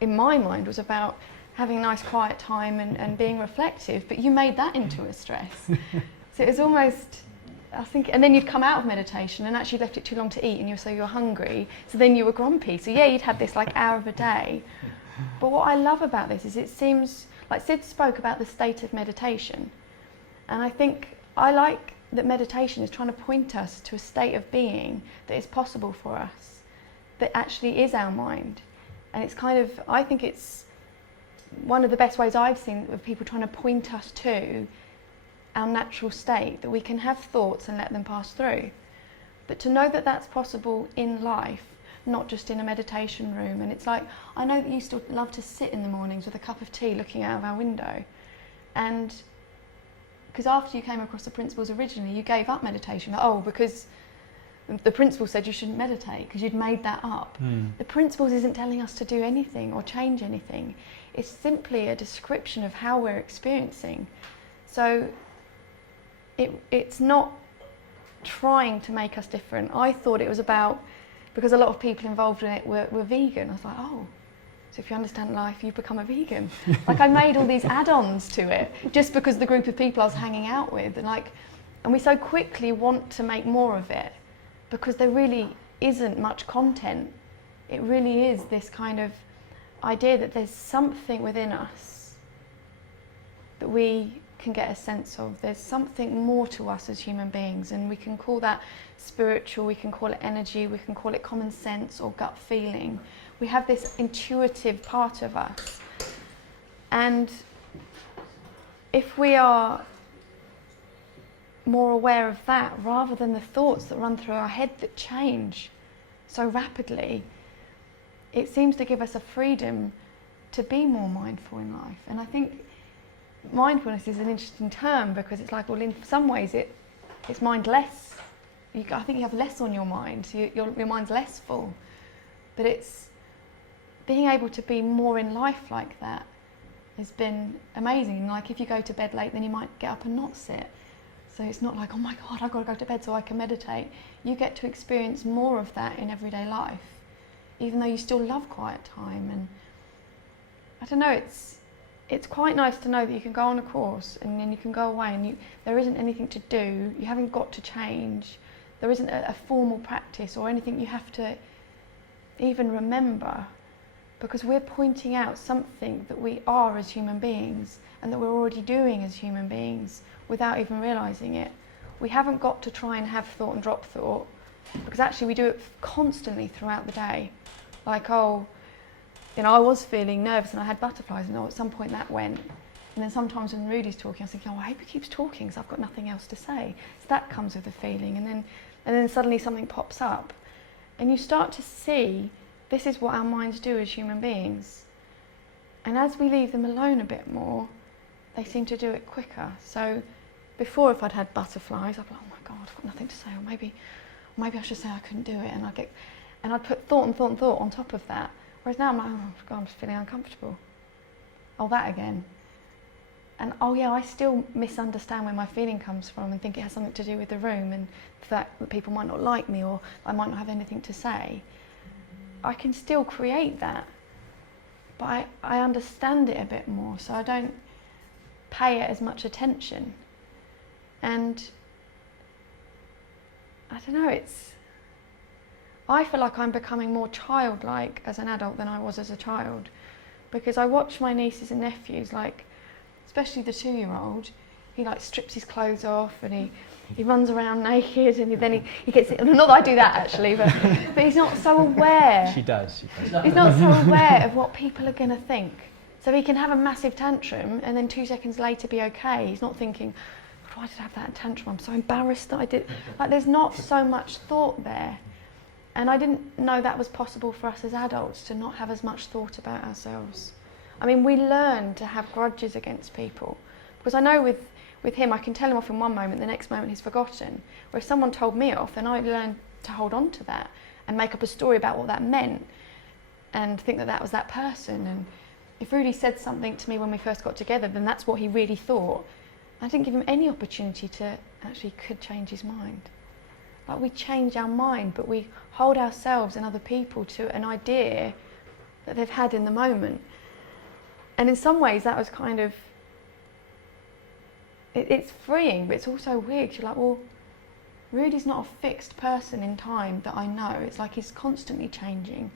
in my mind was about having a nice quiet time and being reflective, but you made that into a stress. So it was almost, I think, and then you'd come out of meditation and actually left it too long to eat, and you were hungry, so then you were grumpy. So yeah, you'd had this hour of a day. But what I love about this is it seems like Sid spoke about the state of meditation, and I think I like that meditation is trying to point us to a state of being that is possible for us, that actually is our mind. And it's I think it's one of the best ways I've seen of people trying to point us to our natural state, that we can have thoughts and let them pass through. But to know that that's possible in life, not just in a meditation room. And it's I know that you still love to sit in the mornings with a cup of tea looking out of our window. And because after you came across the principles originally, you gave up meditation. Because the principle said you shouldn't meditate because you'd made that up. The principles isn't telling us to do anything or change anything. It's simply a description of how we're experiencing. So it's not trying to make us different. I thought it was about, because a lot of people involved in it were vegan. I was like, so if you understand life, you become a vegan. I made all these add-ons to it just because the group of people I was hanging out with, and we so quickly want to make more of it because there really isn't much content. It really is this kind of idea that there's something within us that we can get a sense of. There's something more to us as human beings, and we can call that spiritual, we can call it energy, we can call it common sense or gut feeling. We have this intuitive part of us, and if we are more aware of that rather than the thoughts that run through our head that change so rapidly. It seems to give us a freedom to be more mindful in life. And I think mindfulness is an interesting term because it's like, well, in some ways it's mindless. I think you have less on your mind, so your mind's less full. But it's being able to be more in life like that has been amazing. Like if you go to bed late, then you might get up and not sit. So it's not like, oh my God, I've got to go to bed so I can meditate. You get to experience more of that in everyday life, even though you still love quiet time. And I don't know, it's quite nice to know that you can go on a course and then you can go away and there isn't anything to do, you haven't got to change, there isn't a formal practice or anything you have to even remember, because we're pointing out something that we are as human beings and that we're already doing as human beings without even realising it. We haven't got to try and have thought and drop thought, because actually we do it constantly throughout the day. Like, oh, you know, I was feeling nervous and I had butterflies, and at some point that went. And then sometimes when Rudy's talking, I was thinking, oh, I hope he keeps talking because I've got nothing else to say. So that comes with the feeling. And then suddenly something pops up. And you start to see this is what our minds do as human beings. And as we leave them alone a bit more, they seem to do it quicker. So before, if I'd had butterflies, I'd be like, oh my God, I've got nothing to say, or maybe I should say I couldn't do it, and I'd put thought and thought and thought on top of that. Whereas now I'm like, oh God, I'm just feeling uncomfortable. Oh, that again. And oh yeah, I still misunderstand where my feeling comes from and think it has something to do with the room and the fact that people might not like me or I might not have anything to say. I can still create that, but I understand it a bit more, so I don't pay it as much attention. And I don't know, I feel like I'm becoming more childlike as an adult than I was as a child, because I watch my nieces and nephews, like especially the 2-year-old, he like strips his clothes off and he runs around naked, and then he gets it. Not that I do that actually, but he's not so aware. She does. He's not so aware of what people are going to think. So he can have a massive tantrum and then 2 seconds later be okay. He's not thinking, why did I have that tantrum? I'm so embarrassed that I did. Like, there's not so much thought there. And I didn't know that was possible for us as adults, to not have as much thought about ourselves. I mean, we learn to have grudges against people. Because I know with him, I can tell him off in one moment, the next moment he's forgotten. Where if someone told me off, then I learned to hold on to that and make up a story about what that meant and think that that was that person. And if Rudy said something to me when we first got together, then that's what he really thought. I didn't give him any opportunity to actually could change his mind. Like, we change our mind, but we hold ourselves and other people to an idea that they've had in the moment. And in some ways that was kind of, it's freeing, but it's also weird. You're like, well, Rudy's not a fixed person in time that I know. It's like he's constantly changing,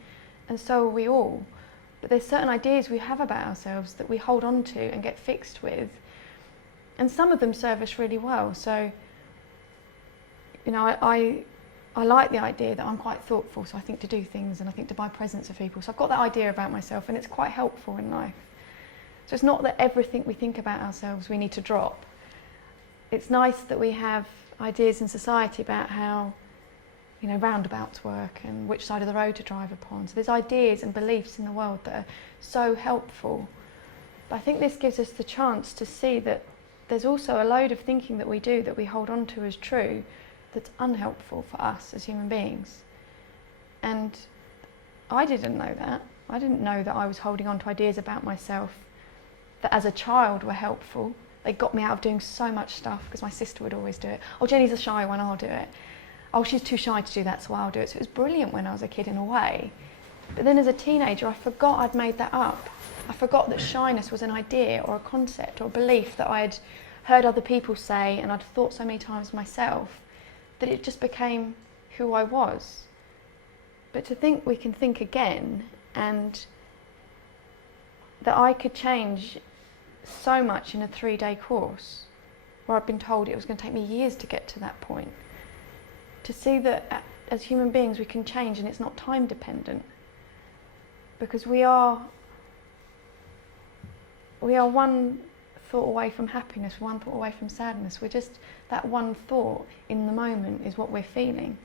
and so are we all. But there's certain ideas we have about ourselves that we hold on to and get fixed with, and some of them serve us really well. So, you know, I like the idea that I'm quite thoughtful, so I think to do things and I think to buy presents for people. So I've got that idea about myself, and it's quite helpful in life. So it's not that everything we think about ourselves we need to drop. It's nice that we have ideas in society about how, you know, roundabouts work and which side of the road to drive upon. So there's ideas and beliefs in the world that are so helpful. But I think this gives us the chance to see that there's also a load of thinking that we do that we hold on to as true that's unhelpful for us as human beings. And I didn't know that. I didn't know that I was holding on to ideas about myself that as a child were helpful. They got me out of doing so much stuff because my sister would always do it. Oh, Jenny's a shy one, I'll do it. Oh, she's too shy to do that, so I'll do it. So it was brilliant when I was a kid in a way. But then as a teenager, I forgot I'd made that up. I forgot that shyness was an idea or a concept or a belief that I'd heard other people say and I'd thought so many times myself that it just became who I was. But to think we can think again, and that I could change so much in a 3-day course, where I've been told it was going to take me years to get to that point. To see that as human beings we can change and it's not time dependent, because we are one thought away from happiness, one thought away from sadness. We're just, that one thought in the moment is what we're feeling.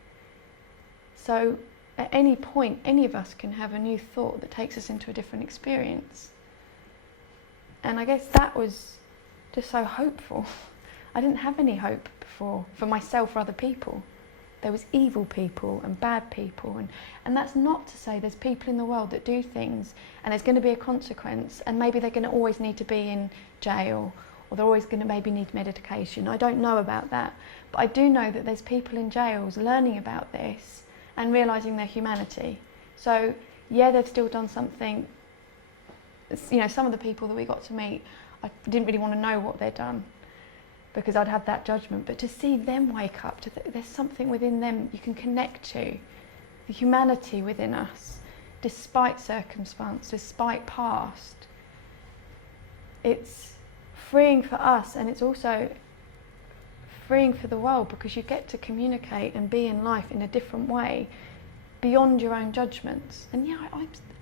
So at any point, any of us can have a new thought that takes us into a different experience. And I guess that was just so hopeful. I didn't have any hope before for myself or other people. There was evil people and bad people, and that's not to say there's people in the world that do things and there's going to be a consequence, and maybe they're going to always need to be in jail, or they're always going to maybe need medication. I don't know about that, but I do know that there's people in jails learning about this and realising their humanity. So yeah, they've still done something. You know, some of the people that we got to meet, I didn't really want to know what they'd done, because I'd have that judgment. But to see them wake up, there's something within them you can connect to, the humanity within us, despite circumstance, despite past. It's freeing for us, and it's also freeing for the world, because you get to communicate and be in life in a different way, beyond your own judgments. And yeah,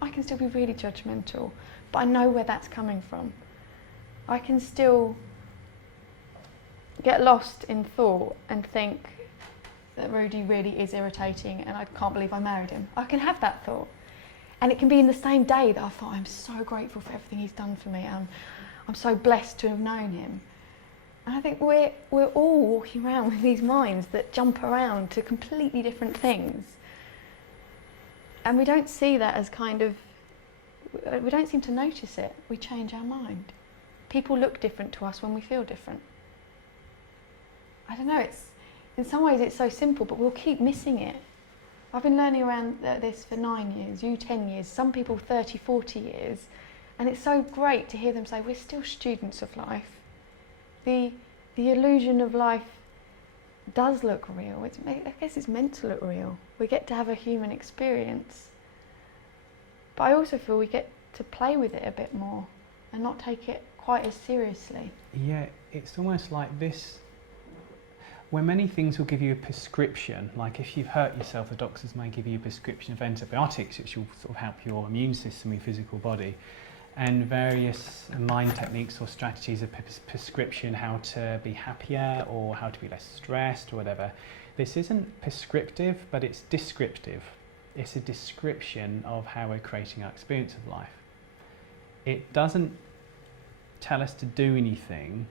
I can still be really judgmental, but I know where that's coming from. I can still get lost in thought and think that Rudy really is irritating and I can't believe I married him. I can have that thought. And it can be in the same day that I thought, I'm so grateful for everything he's done for me. I'm so blessed to have known him. And I think we're all walking around with these minds that jump around to completely different things. And we don't see that as we don't seem to notice it. We change our mind. People look different to us when we feel different. I don't know, in some ways it's so simple, but we'll keep missing it. I've been learning around this for 9 years, you 10 years, some people 30, 40 years, and it's so great to hear them say, we're still students of life. The illusion of life does look real. I guess it's meant to look real. We get to have a human experience. But I also feel we get to play with it a bit more and not take it quite as seriously. Yeah, it's almost like this. Where many things will give you a prescription, like if you've hurt yourself, the doctors may give you a prescription of antibiotics, which will sort of help your immune system, your physical body, and various mind techniques or strategies of prescription, how to be happier or how to be less stressed or whatever. This isn't prescriptive, but it's descriptive. It's a description of how we're creating our experience of life. It doesn't tell us to do anything,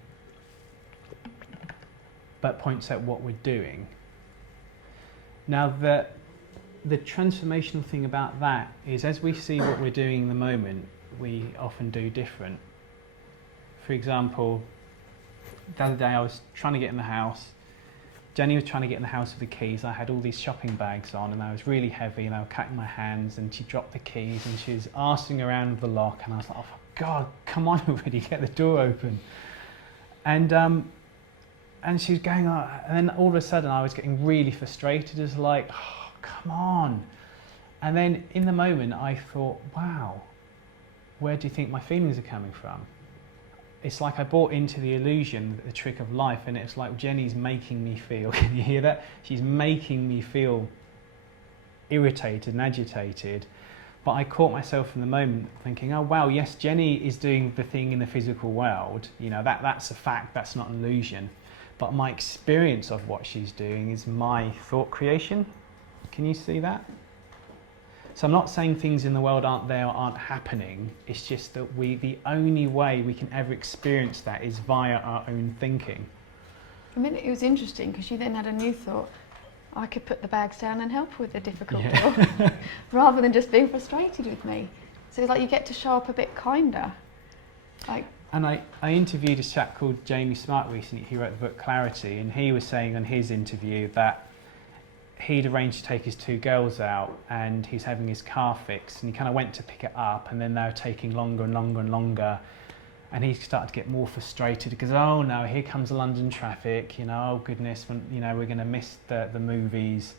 but points out what we're doing. Now, the transformational thing about that is, as we see what we're doing in the moment, we often do different. For example, the other day I was trying to get in the house. Jenny was trying to get in the house with the keys. I had all these shopping bags on and I was really heavy and I was cutting my hands, and she dropped the keys and she was arsing around with the lock, and I was like, oh for God, come on already, get the door open. And she was going on, and then all of a sudden I was getting really frustrated, as like, oh, come on. And then in the moment I thought, wow, where do you think my feelings are coming from? It's like I bought into the illusion, the trick of life, and it's like Jenny's making me feel, can you hear that? She's making me feel irritated and agitated. But I caught myself in the moment thinking, oh wow, yes, Jenny is doing the thing in the physical world. You know, that's a fact, that's not an illusion. But my experience of what she's doing is my thought creation. Can you see that? So I'm not saying things in the world aren't there or aren't happening. It's just that the only way we can ever experience that is via our own thinking. I mean, it was interesting because you then had a new thought. I could put the bags down and help with the difficult door, rather than just being frustrated with me. So it's like you get to show up a bit kinder. And I interviewed a chap called Jamie Smart recently. He wrote the book Clarity, and he was saying on his interview that he'd arranged to take his 2 girls out and he's having his car fixed, and he kind of went to pick it up, and then they were taking longer and longer and longer, and he started to get more frustrated because, oh no, here comes the London traffic, you know, oh goodness, you know, we're going to miss the movies.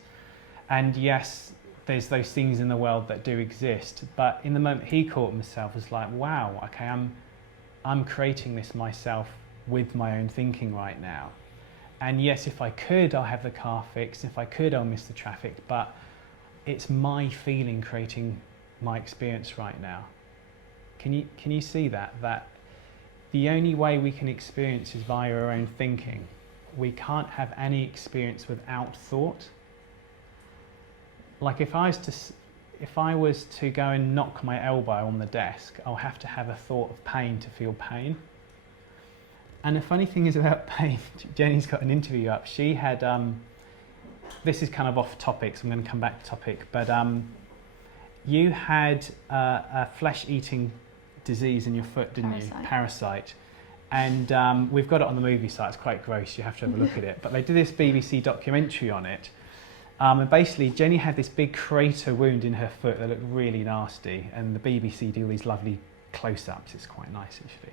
And yes, there's those things in the world that do exist, but in the moment he caught himself as like, wow, okay, I'm creating this myself with my own thinking right now. And yes, if I could, I'll have the car fixed. If I could, I'll miss the traffic. But it's my feeling creating my experience right now. Can you see that? That the only way we can experience is via our own thinking. We can't have any experience without thought. Like if I was to go and knock my elbow on the desk, I'll have to have a thought of pain to feel pain. And the funny thing is about pain, Jenny's got an interview up. She had, this is kind of off topic, so I'm going to come back to topic, but you had a flesh-eating disease in your foot, didn't you? Parasite. And we've got it on the movie site. It's quite gross. You have to have a look at it. But they did this BBC documentary on it. And basically, Jenny had this big crater wound in her foot that looked really nasty. And the BBC do all these lovely close-ups. It's quite nice, actually.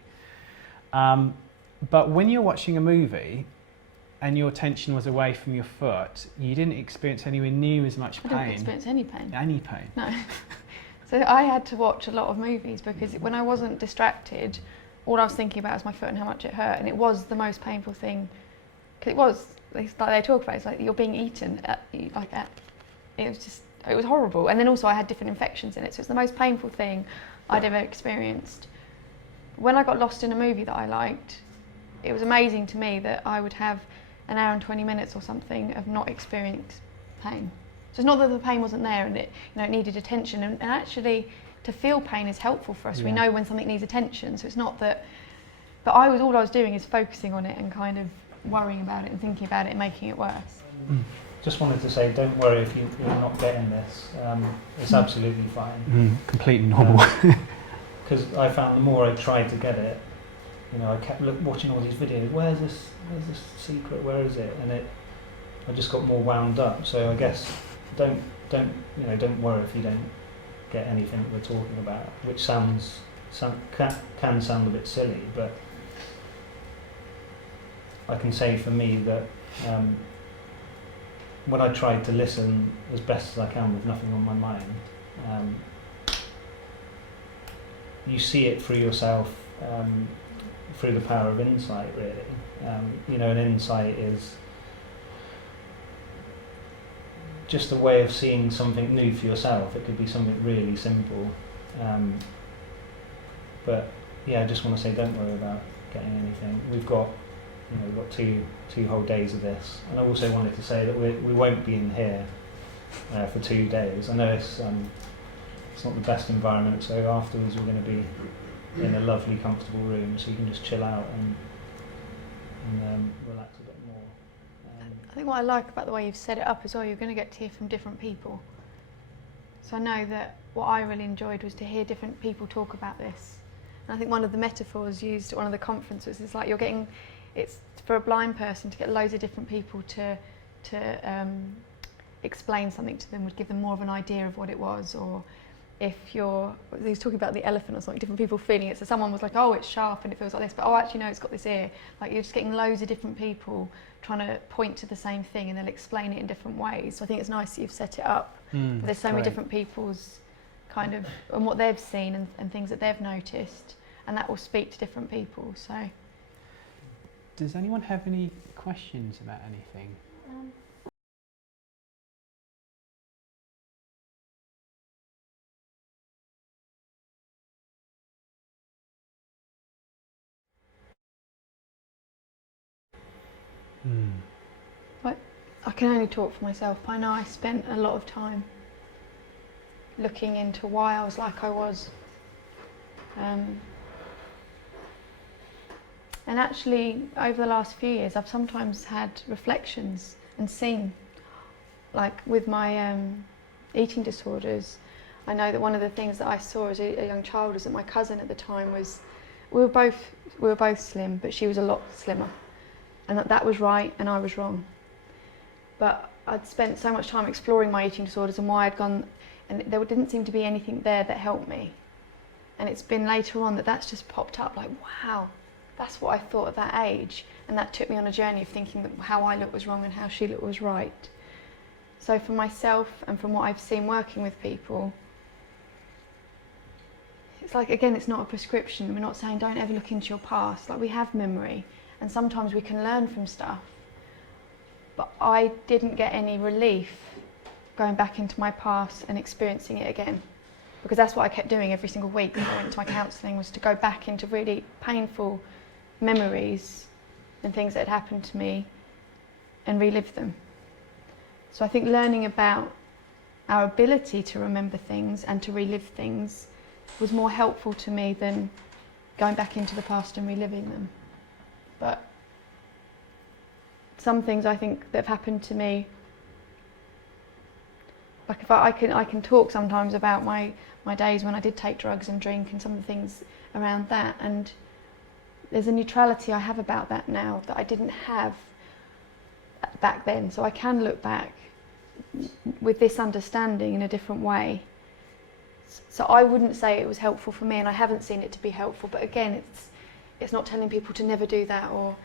But when you're watching a movie and your attention was away from your foot, you didn't experience anywhere near as much pain. I didn't experience any pain. Any pain? No. So I had to watch a lot of movies because when I wasn't distracted, all I was thinking about was my foot and how much it hurt, and it was the most painful thing. Cause it was, like they talk about, it's like you're being eaten. It was horrible. And then also I had different infections in it, so it's the most painful thing I'd ever experienced. When I got lost in a movie that I liked, it was amazing to me that I would have an hour and 20 minutes or something of not experienced pain. So it's not that the pain wasn't there and it needed attention, and actually to feel pain is helpful for us. Yeah. We know when something needs attention, so it's not that, but all I was doing is focusing on it and kind of worrying about it and thinking about it and making it worse. Just wanted to say, don't worry if you're not getting this. It's absolutely fine. Completely normal. Because I found the more I tried to get it, I kept watching all these videos. Where's this secret? Where is it? And I just got more wound up. So I guess don't worry if you don't get anything that we're talking about, which can sound a bit silly, but I can say for me that when I tried to listen as best as I can with nothing on my mind, you see it through yourself, through the power of insight, really. An insight is just a way of seeing something new for yourself. It could be something really simple. But yeah, I just want to say, don't worry about getting anything. We've got two whole days of this. And I also wanted to say that we won't be in here for 2 days. I know it's not the best environment, so afterwards we're going to be in a lovely, comfortable room, so you can just chill out and relax a bit more. I think what I like about the way you've set it up as well, you're going to get to hear from different people. So I know that what I really enjoyed was to hear different people talk about this. And I think one of the metaphors used at one of the conferences is like it's for a blind person to get loads of different people to explain something to them would give them more of an idea of what it was. Or if he was talking about the elephant or something, different people feeling it. So someone was like, oh, it's sharp and it feels like this, but oh, actually no, it's got this ear. Like you're just getting loads of different people trying to point to the same thing, and they'll explain it in different ways. So I think it's nice that you've set it up. But there's so many different people's kind of, and what they've seen and things that they've noticed, and that will speak to different people. So, does anyone have any questions about anything? But I can only talk for myself. I know I spent a lot of time looking into why I was like I was. And actually, over the last few years, I've sometimes had reflections and seen, like with my eating disorders, I know that one of the things that I saw as a young child was that my cousin at the time we were both slim, but she was a lot slimmer. And that was right and I was wrong. But I'd spent so much time exploring my eating disorders and why I'd gone, and there didn't seem to be anything there that helped me. And it's been later on that's just popped up, like, wow, that's what I thought at that age. And that took me on a journey of thinking that how I looked was wrong and how she looked was right. So for myself and from what I've seen working with people, it's like, again, it's not a prescription. We're not saying don't ever look into your past. Like, we have memory. And sometimes we can learn from stuff. But I didn't get any relief going back into my past and experiencing it again. because that's what I kept doing every single week when I went to my counselling, was to go back into really painful memories and things that had happened to me and relive them. So I think learning about our ability to remember things and to relive things was more helpful to me than going back into the past and reliving them. But some things I think that have happened to me, like if I can talk sometimes about my days when I did take drugs and drink and some of the things around that, and there's a neutrality I have about that now that I didn't have back then. So I can look back with this understanding in a different way. So I wouldn't say it was helpful for me, and I haven't seen it to be helpful, but again, it's not telling people to never do that, or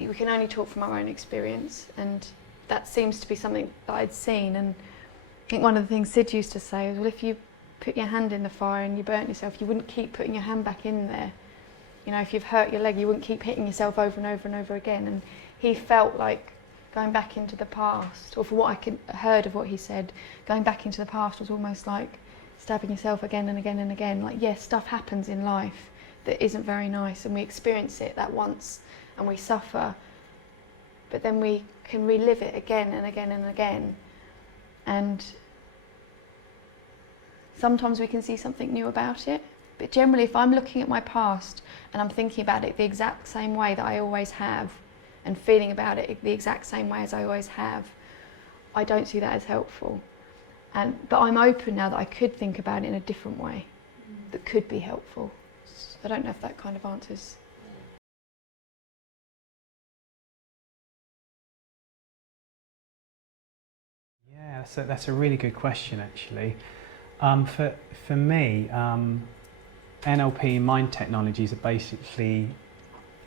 we can only talk from our own experience, and that seems to be something that I'd seen. And I think one of the things Sid used to say was, well, if you put your hand in the fire and you burnt yourself, you wouldn't keep putting your hand back in there. You know, if you've hurt your leg, you wouldn't keep hitting yourself over and over and over again. And he felt like going back into the past, or for what I heard of what he said, going back into the past was almost like stabbing yourself again and again and again. Like, yes, stuff happens in life that isn't very nice, and we experience it that once and we suffer, but then we can relive it again and again and again. And sometimes we can see something new about it, but generally if I'm looking at my past and I'm thinking about it the exact same way that I always have, and feeling about it the exact same way as I always have, I don't see that as helpful. But I'm open now that I could think about it in a different way that could be helpful. So I don't know if that kind of answers. Yeah, that's a really good question, actually. For me, NLP mind technologies are basically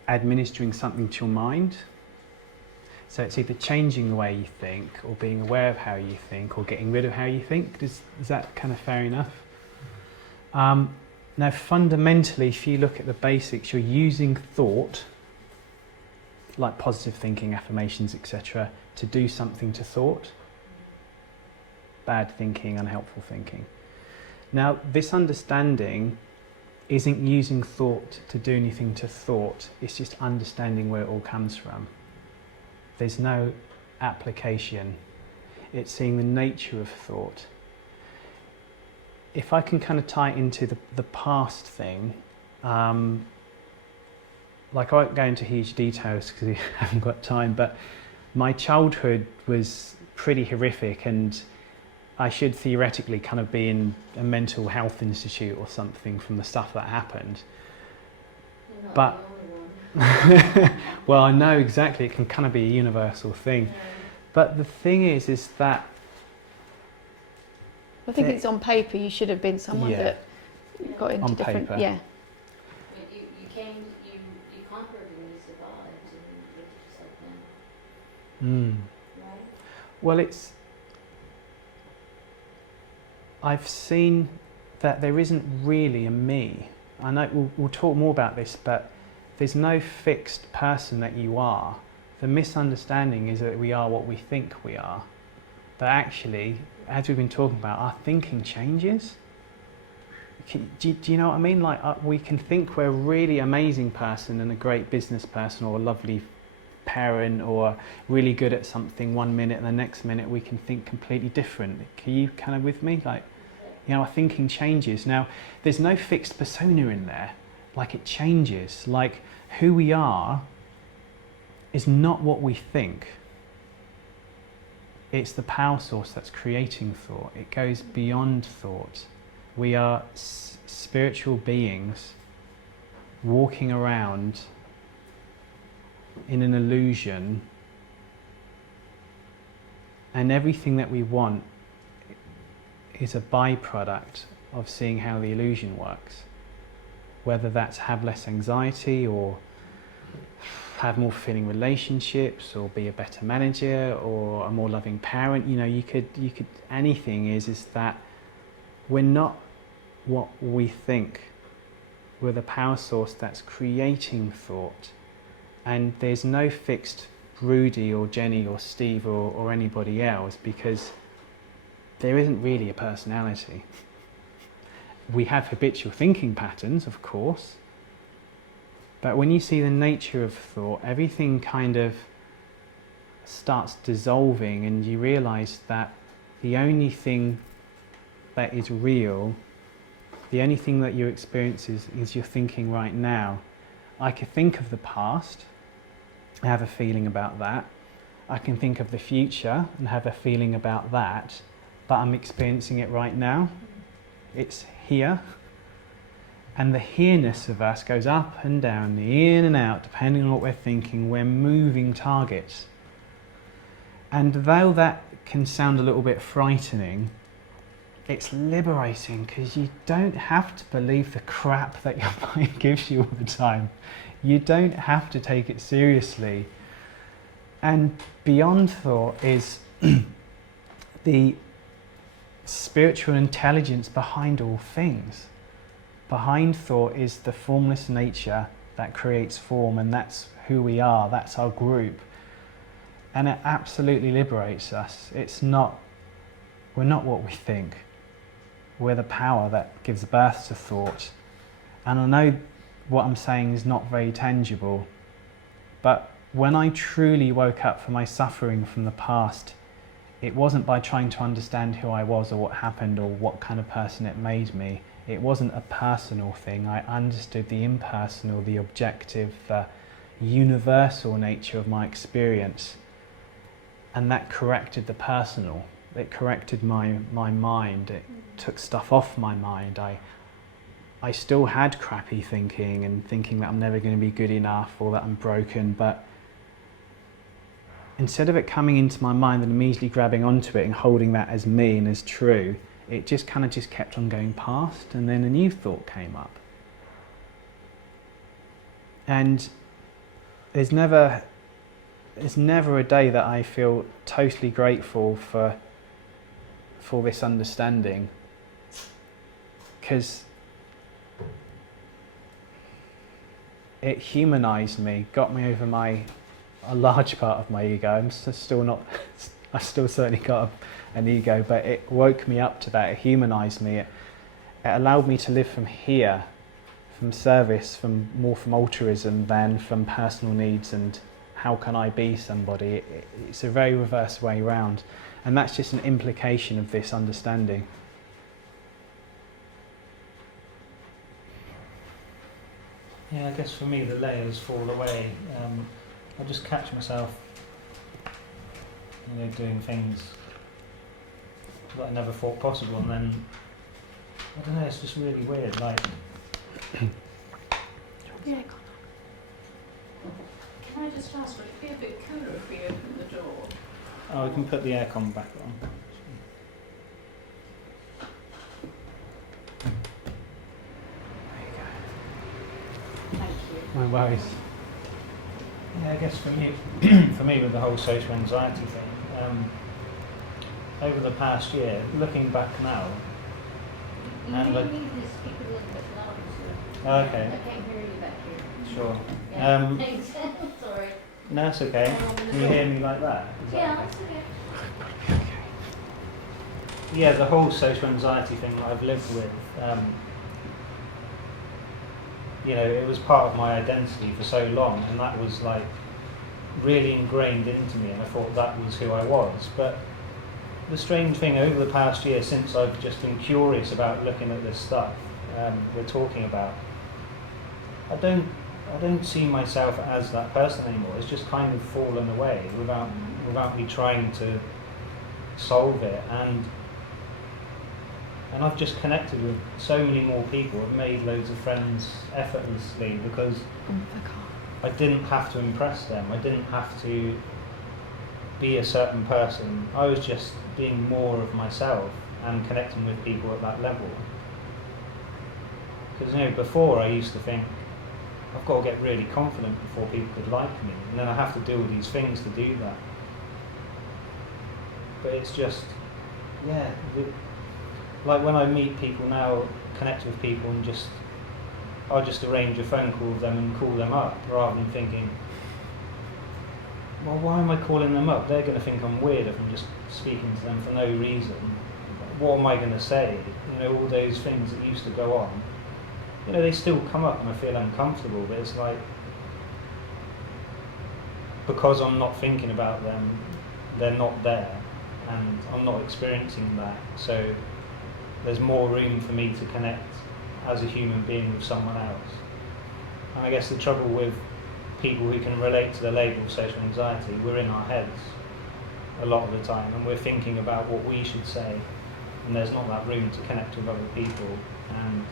administering something to your mind. So it's either changing the way you think, or being aware of how you think, or getting rid of how you think. Is that kind of fair enough? Now, fundamentally, if you look at the basics, you're using thought, like positive thinking, affirmations, etc., to do something to thought. Bad thinking, unhelpful thinking. Now, this understanding isn't using thought to do anything to thought, it's just understanding where it all comes from. There's no application. It's seeing the nature of thought. If I can kind of tie it into the past thing, like I won't go into huge details because we haven't got time, but my childhood was pretty horrific, and I should theoretically kind of be in a mental health institute or something from the stuff that happened. You're not But the only one. well, I know exactly, it can kind of be a universal thing. Yeah. But the thing is that I think it's on paper you should have been someone Yeah. that got into On different... paper. Yeah. You conquered and you survived and you lifted yourself down, right? Well, I've seen that there isn't really a me. I know we'll talk more about this, but there's no fixed person that you are. The misunderstanding is that we are what we think we are. But actually, as we've been talking about, our thinking changes. Do you know what I mean? Like, we can think we're a really amazing person and a great business person, or a lovely parent, or really good at something one minute, and the next minute we can think completely different. Are you kind of with me? Like, you know, our thinking changes. Now, there's no fixed persona in there. Like, it changes. Like, who we are is not what we think. It's the power source that's creating thought. It goes beyond thought. We are spiritual beings walking around in an illusion, and everything that we want is a byproduct of seeing how the illusion works. Whether that's have less anxiety, or have more fulfilling relationships, or be a better manager, or a more loving parent. You know, you could anything is that we're not what we think. We're the power source that's creating thought. And there's no fixed Rudy or Jenny or Steve or anybody else, because there isn't really a personality. we have habitual thinking patterns, of course, but when you see the nature of thought, everything kind of starts dissolving, and you realize that the only thing that is real, the only thing that you experience is your thinking right now. I could think of the past, I have a feeling about that. I can think of the future and have a feeling about that, but I'm experiencing it right now. It's here. And the here-ness of us goes up and down, the in and out, depending on what we're thinking. We're moving targets. And though that can sound a little bit frightening, it's liberating, because you don't have to believe the crap that your mind gives you all the time. You don't have to take it seriously. And beyond thought is the spiritual intelligence behind all things. Behind thought is the formless nature that creates form, and that's who we are, that's our group. And it absolutely liberates us. We're not what we think. We're the power that gives birth to thought. And I know what I'm saying is not very tangible, but when I truly woke up from my suffering from the past, it wasn't by trying to understand who I was or what happened or what kind of person it made me. It wasn't a personal thing. I understood the impersonal, the objective, the universal nature of my experience. And that corrected the personal. It corrected my mind. It took stuff off my mind. I still had crappy thinking and thinking that I'm never going to be good enough or that I'm broken, but instead of it coming into my mind and immediately grabbing onto it and holding that as me and as true, it just kind of just kept on going past, and then a new thought came up. And there's never a day that I feel totally grateful for this understanding, because it humanized me, got me over a large part of my ego. I still certainly got an ego, but it woke me up to that. It humanized me. It allowed me to live from here, from service, more from altruism than from personal needs and how can I be somebody. It's a very reverse way around, and that's just an implication of this understanding. Yeah, I guess for me the layers fall away. I just catch myself, doing things that I never thought possible, and then I don't know. It's just really weird. Like, Yeah. Can I just ask, would it be a bit cooler if we opened the door? oh, we can put the aircon back on. Thank you. No worries. Yeah, I guess for me with the whole social anxiety thing, over the past year, looking back now. You And may look- need to speak a little bit louder, sir. Oh, okay. I can't hear you back here. Sure. Yeah, thanks. Sorry. No, it's okay. Can you hear me like that? Is that Yeah, okay? that's okay. Yeah, the whole social anxiety thing that I've lived with, it was part of my identity for so long, and that was like really ingrained into me, and I thought that was who I was. But the strange thing over the past year, since I've just been curious about looking at this stuff we're talking about, I don't see myself as that person anymore. It's just kind of fallen away without me trying to solve it, and I've just connected with so many more people. I've made loads of friends effortlessly because I didn't have to impress them. I didn't have to be a certain person. I was just being more of myself and connecting with people at that level. Because before I used to think I've got to get really confident before people could like me, and then I have to do all these things to do that. But it's just, like when I meet people now, connect with people, and I'll just arrange a phone call with them and call them up, rather than thinking, well, why am I calling them up? They're going to think I'm weird if I'm just speaking to them for no reason. what am I going to say? You know, all those things that used to go on, you know, they still come up and I feel uncomfortable, but it's like, because I'm not thinking about them, they're not there, and I'm not experiencing that, so there's more room for me to connect as a human being with someone else. And I guess the trouble with people who can relate to the label of social anxiety, we're in our heads a lot of the time, and we're thinking about what we should say, and there's not that room to connect with other people. And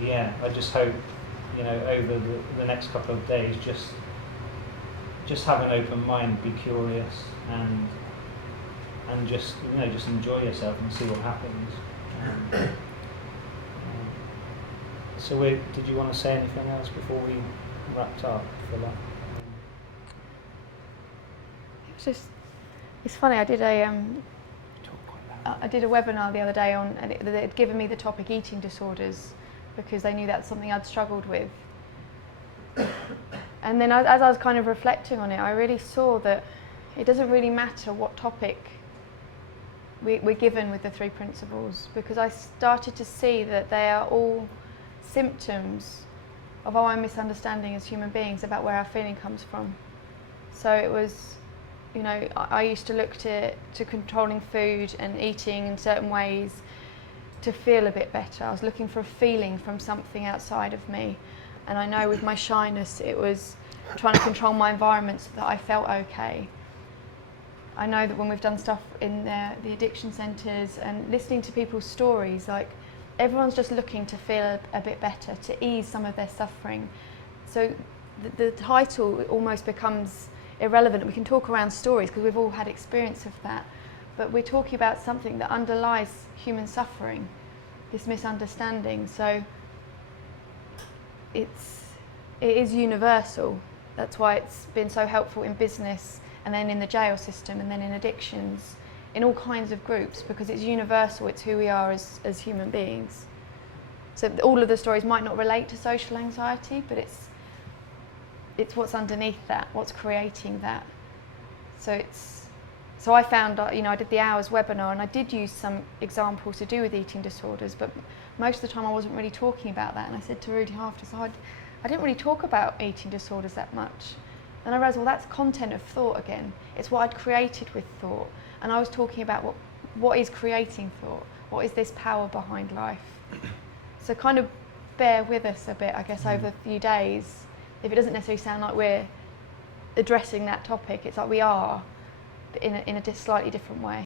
yeah, I just hope, you know, over the next couple of days, just have an open mind, be curious, and just, you know, just enjoy yourself and see what happens. So did you want to say anything else before we wrapped up for that? It's funny, I did a webinar the other day on, and they'd given me the topic eating disorders because they knew that's something I'd struggled with. And then as I was kind of reflecting on it, I really saw that it doesn't really matter what topic we're given with the 3 principles, because I started to see that they are all symptoms of our own misunderstanding as human beings about where our feeling comes from. So it was, you know, I used to look to controlling food and eating in certain ways to feel a bit better. I was looking for a feeling from something outside of me. And I know with my shyness, it was trying to control my environment so that I felt okay. I know that when we've done stuff in the addiction centres and listening to people's stories, like, everyone's just looking to feel a bit better, to ease some of their suffering. So the title almost becomes irrelevant. We can talk around stories because we've all had experience of that, but we're talking about something that underlies human suffering, this misunderstanding. So it is universal. That's why it's been so helpful in business, and then in the jail system, and then in addictions, in all kinds of groups, because it's universal. It's who we are as human beings. So all of the stories might not relate to social anxiety, but it's what's underneath that, what's creating that. So I found, you know, I did the hours webinar and I did use some examples to do with eating disorders, but most of the time I wasn't really talking about that. And I said to Rudy after, so I didn't really talk about eating disorders that much. And I realised, well, that's content of thought again. It's what I'd created with thought. And I was talking about what is creating thought? What is this power behind life? So kind of bear with us a bit, I guess, over a few days. If it doesn't necessarily sound like we're addressing that topic, it's like we are, but in a slightly different way.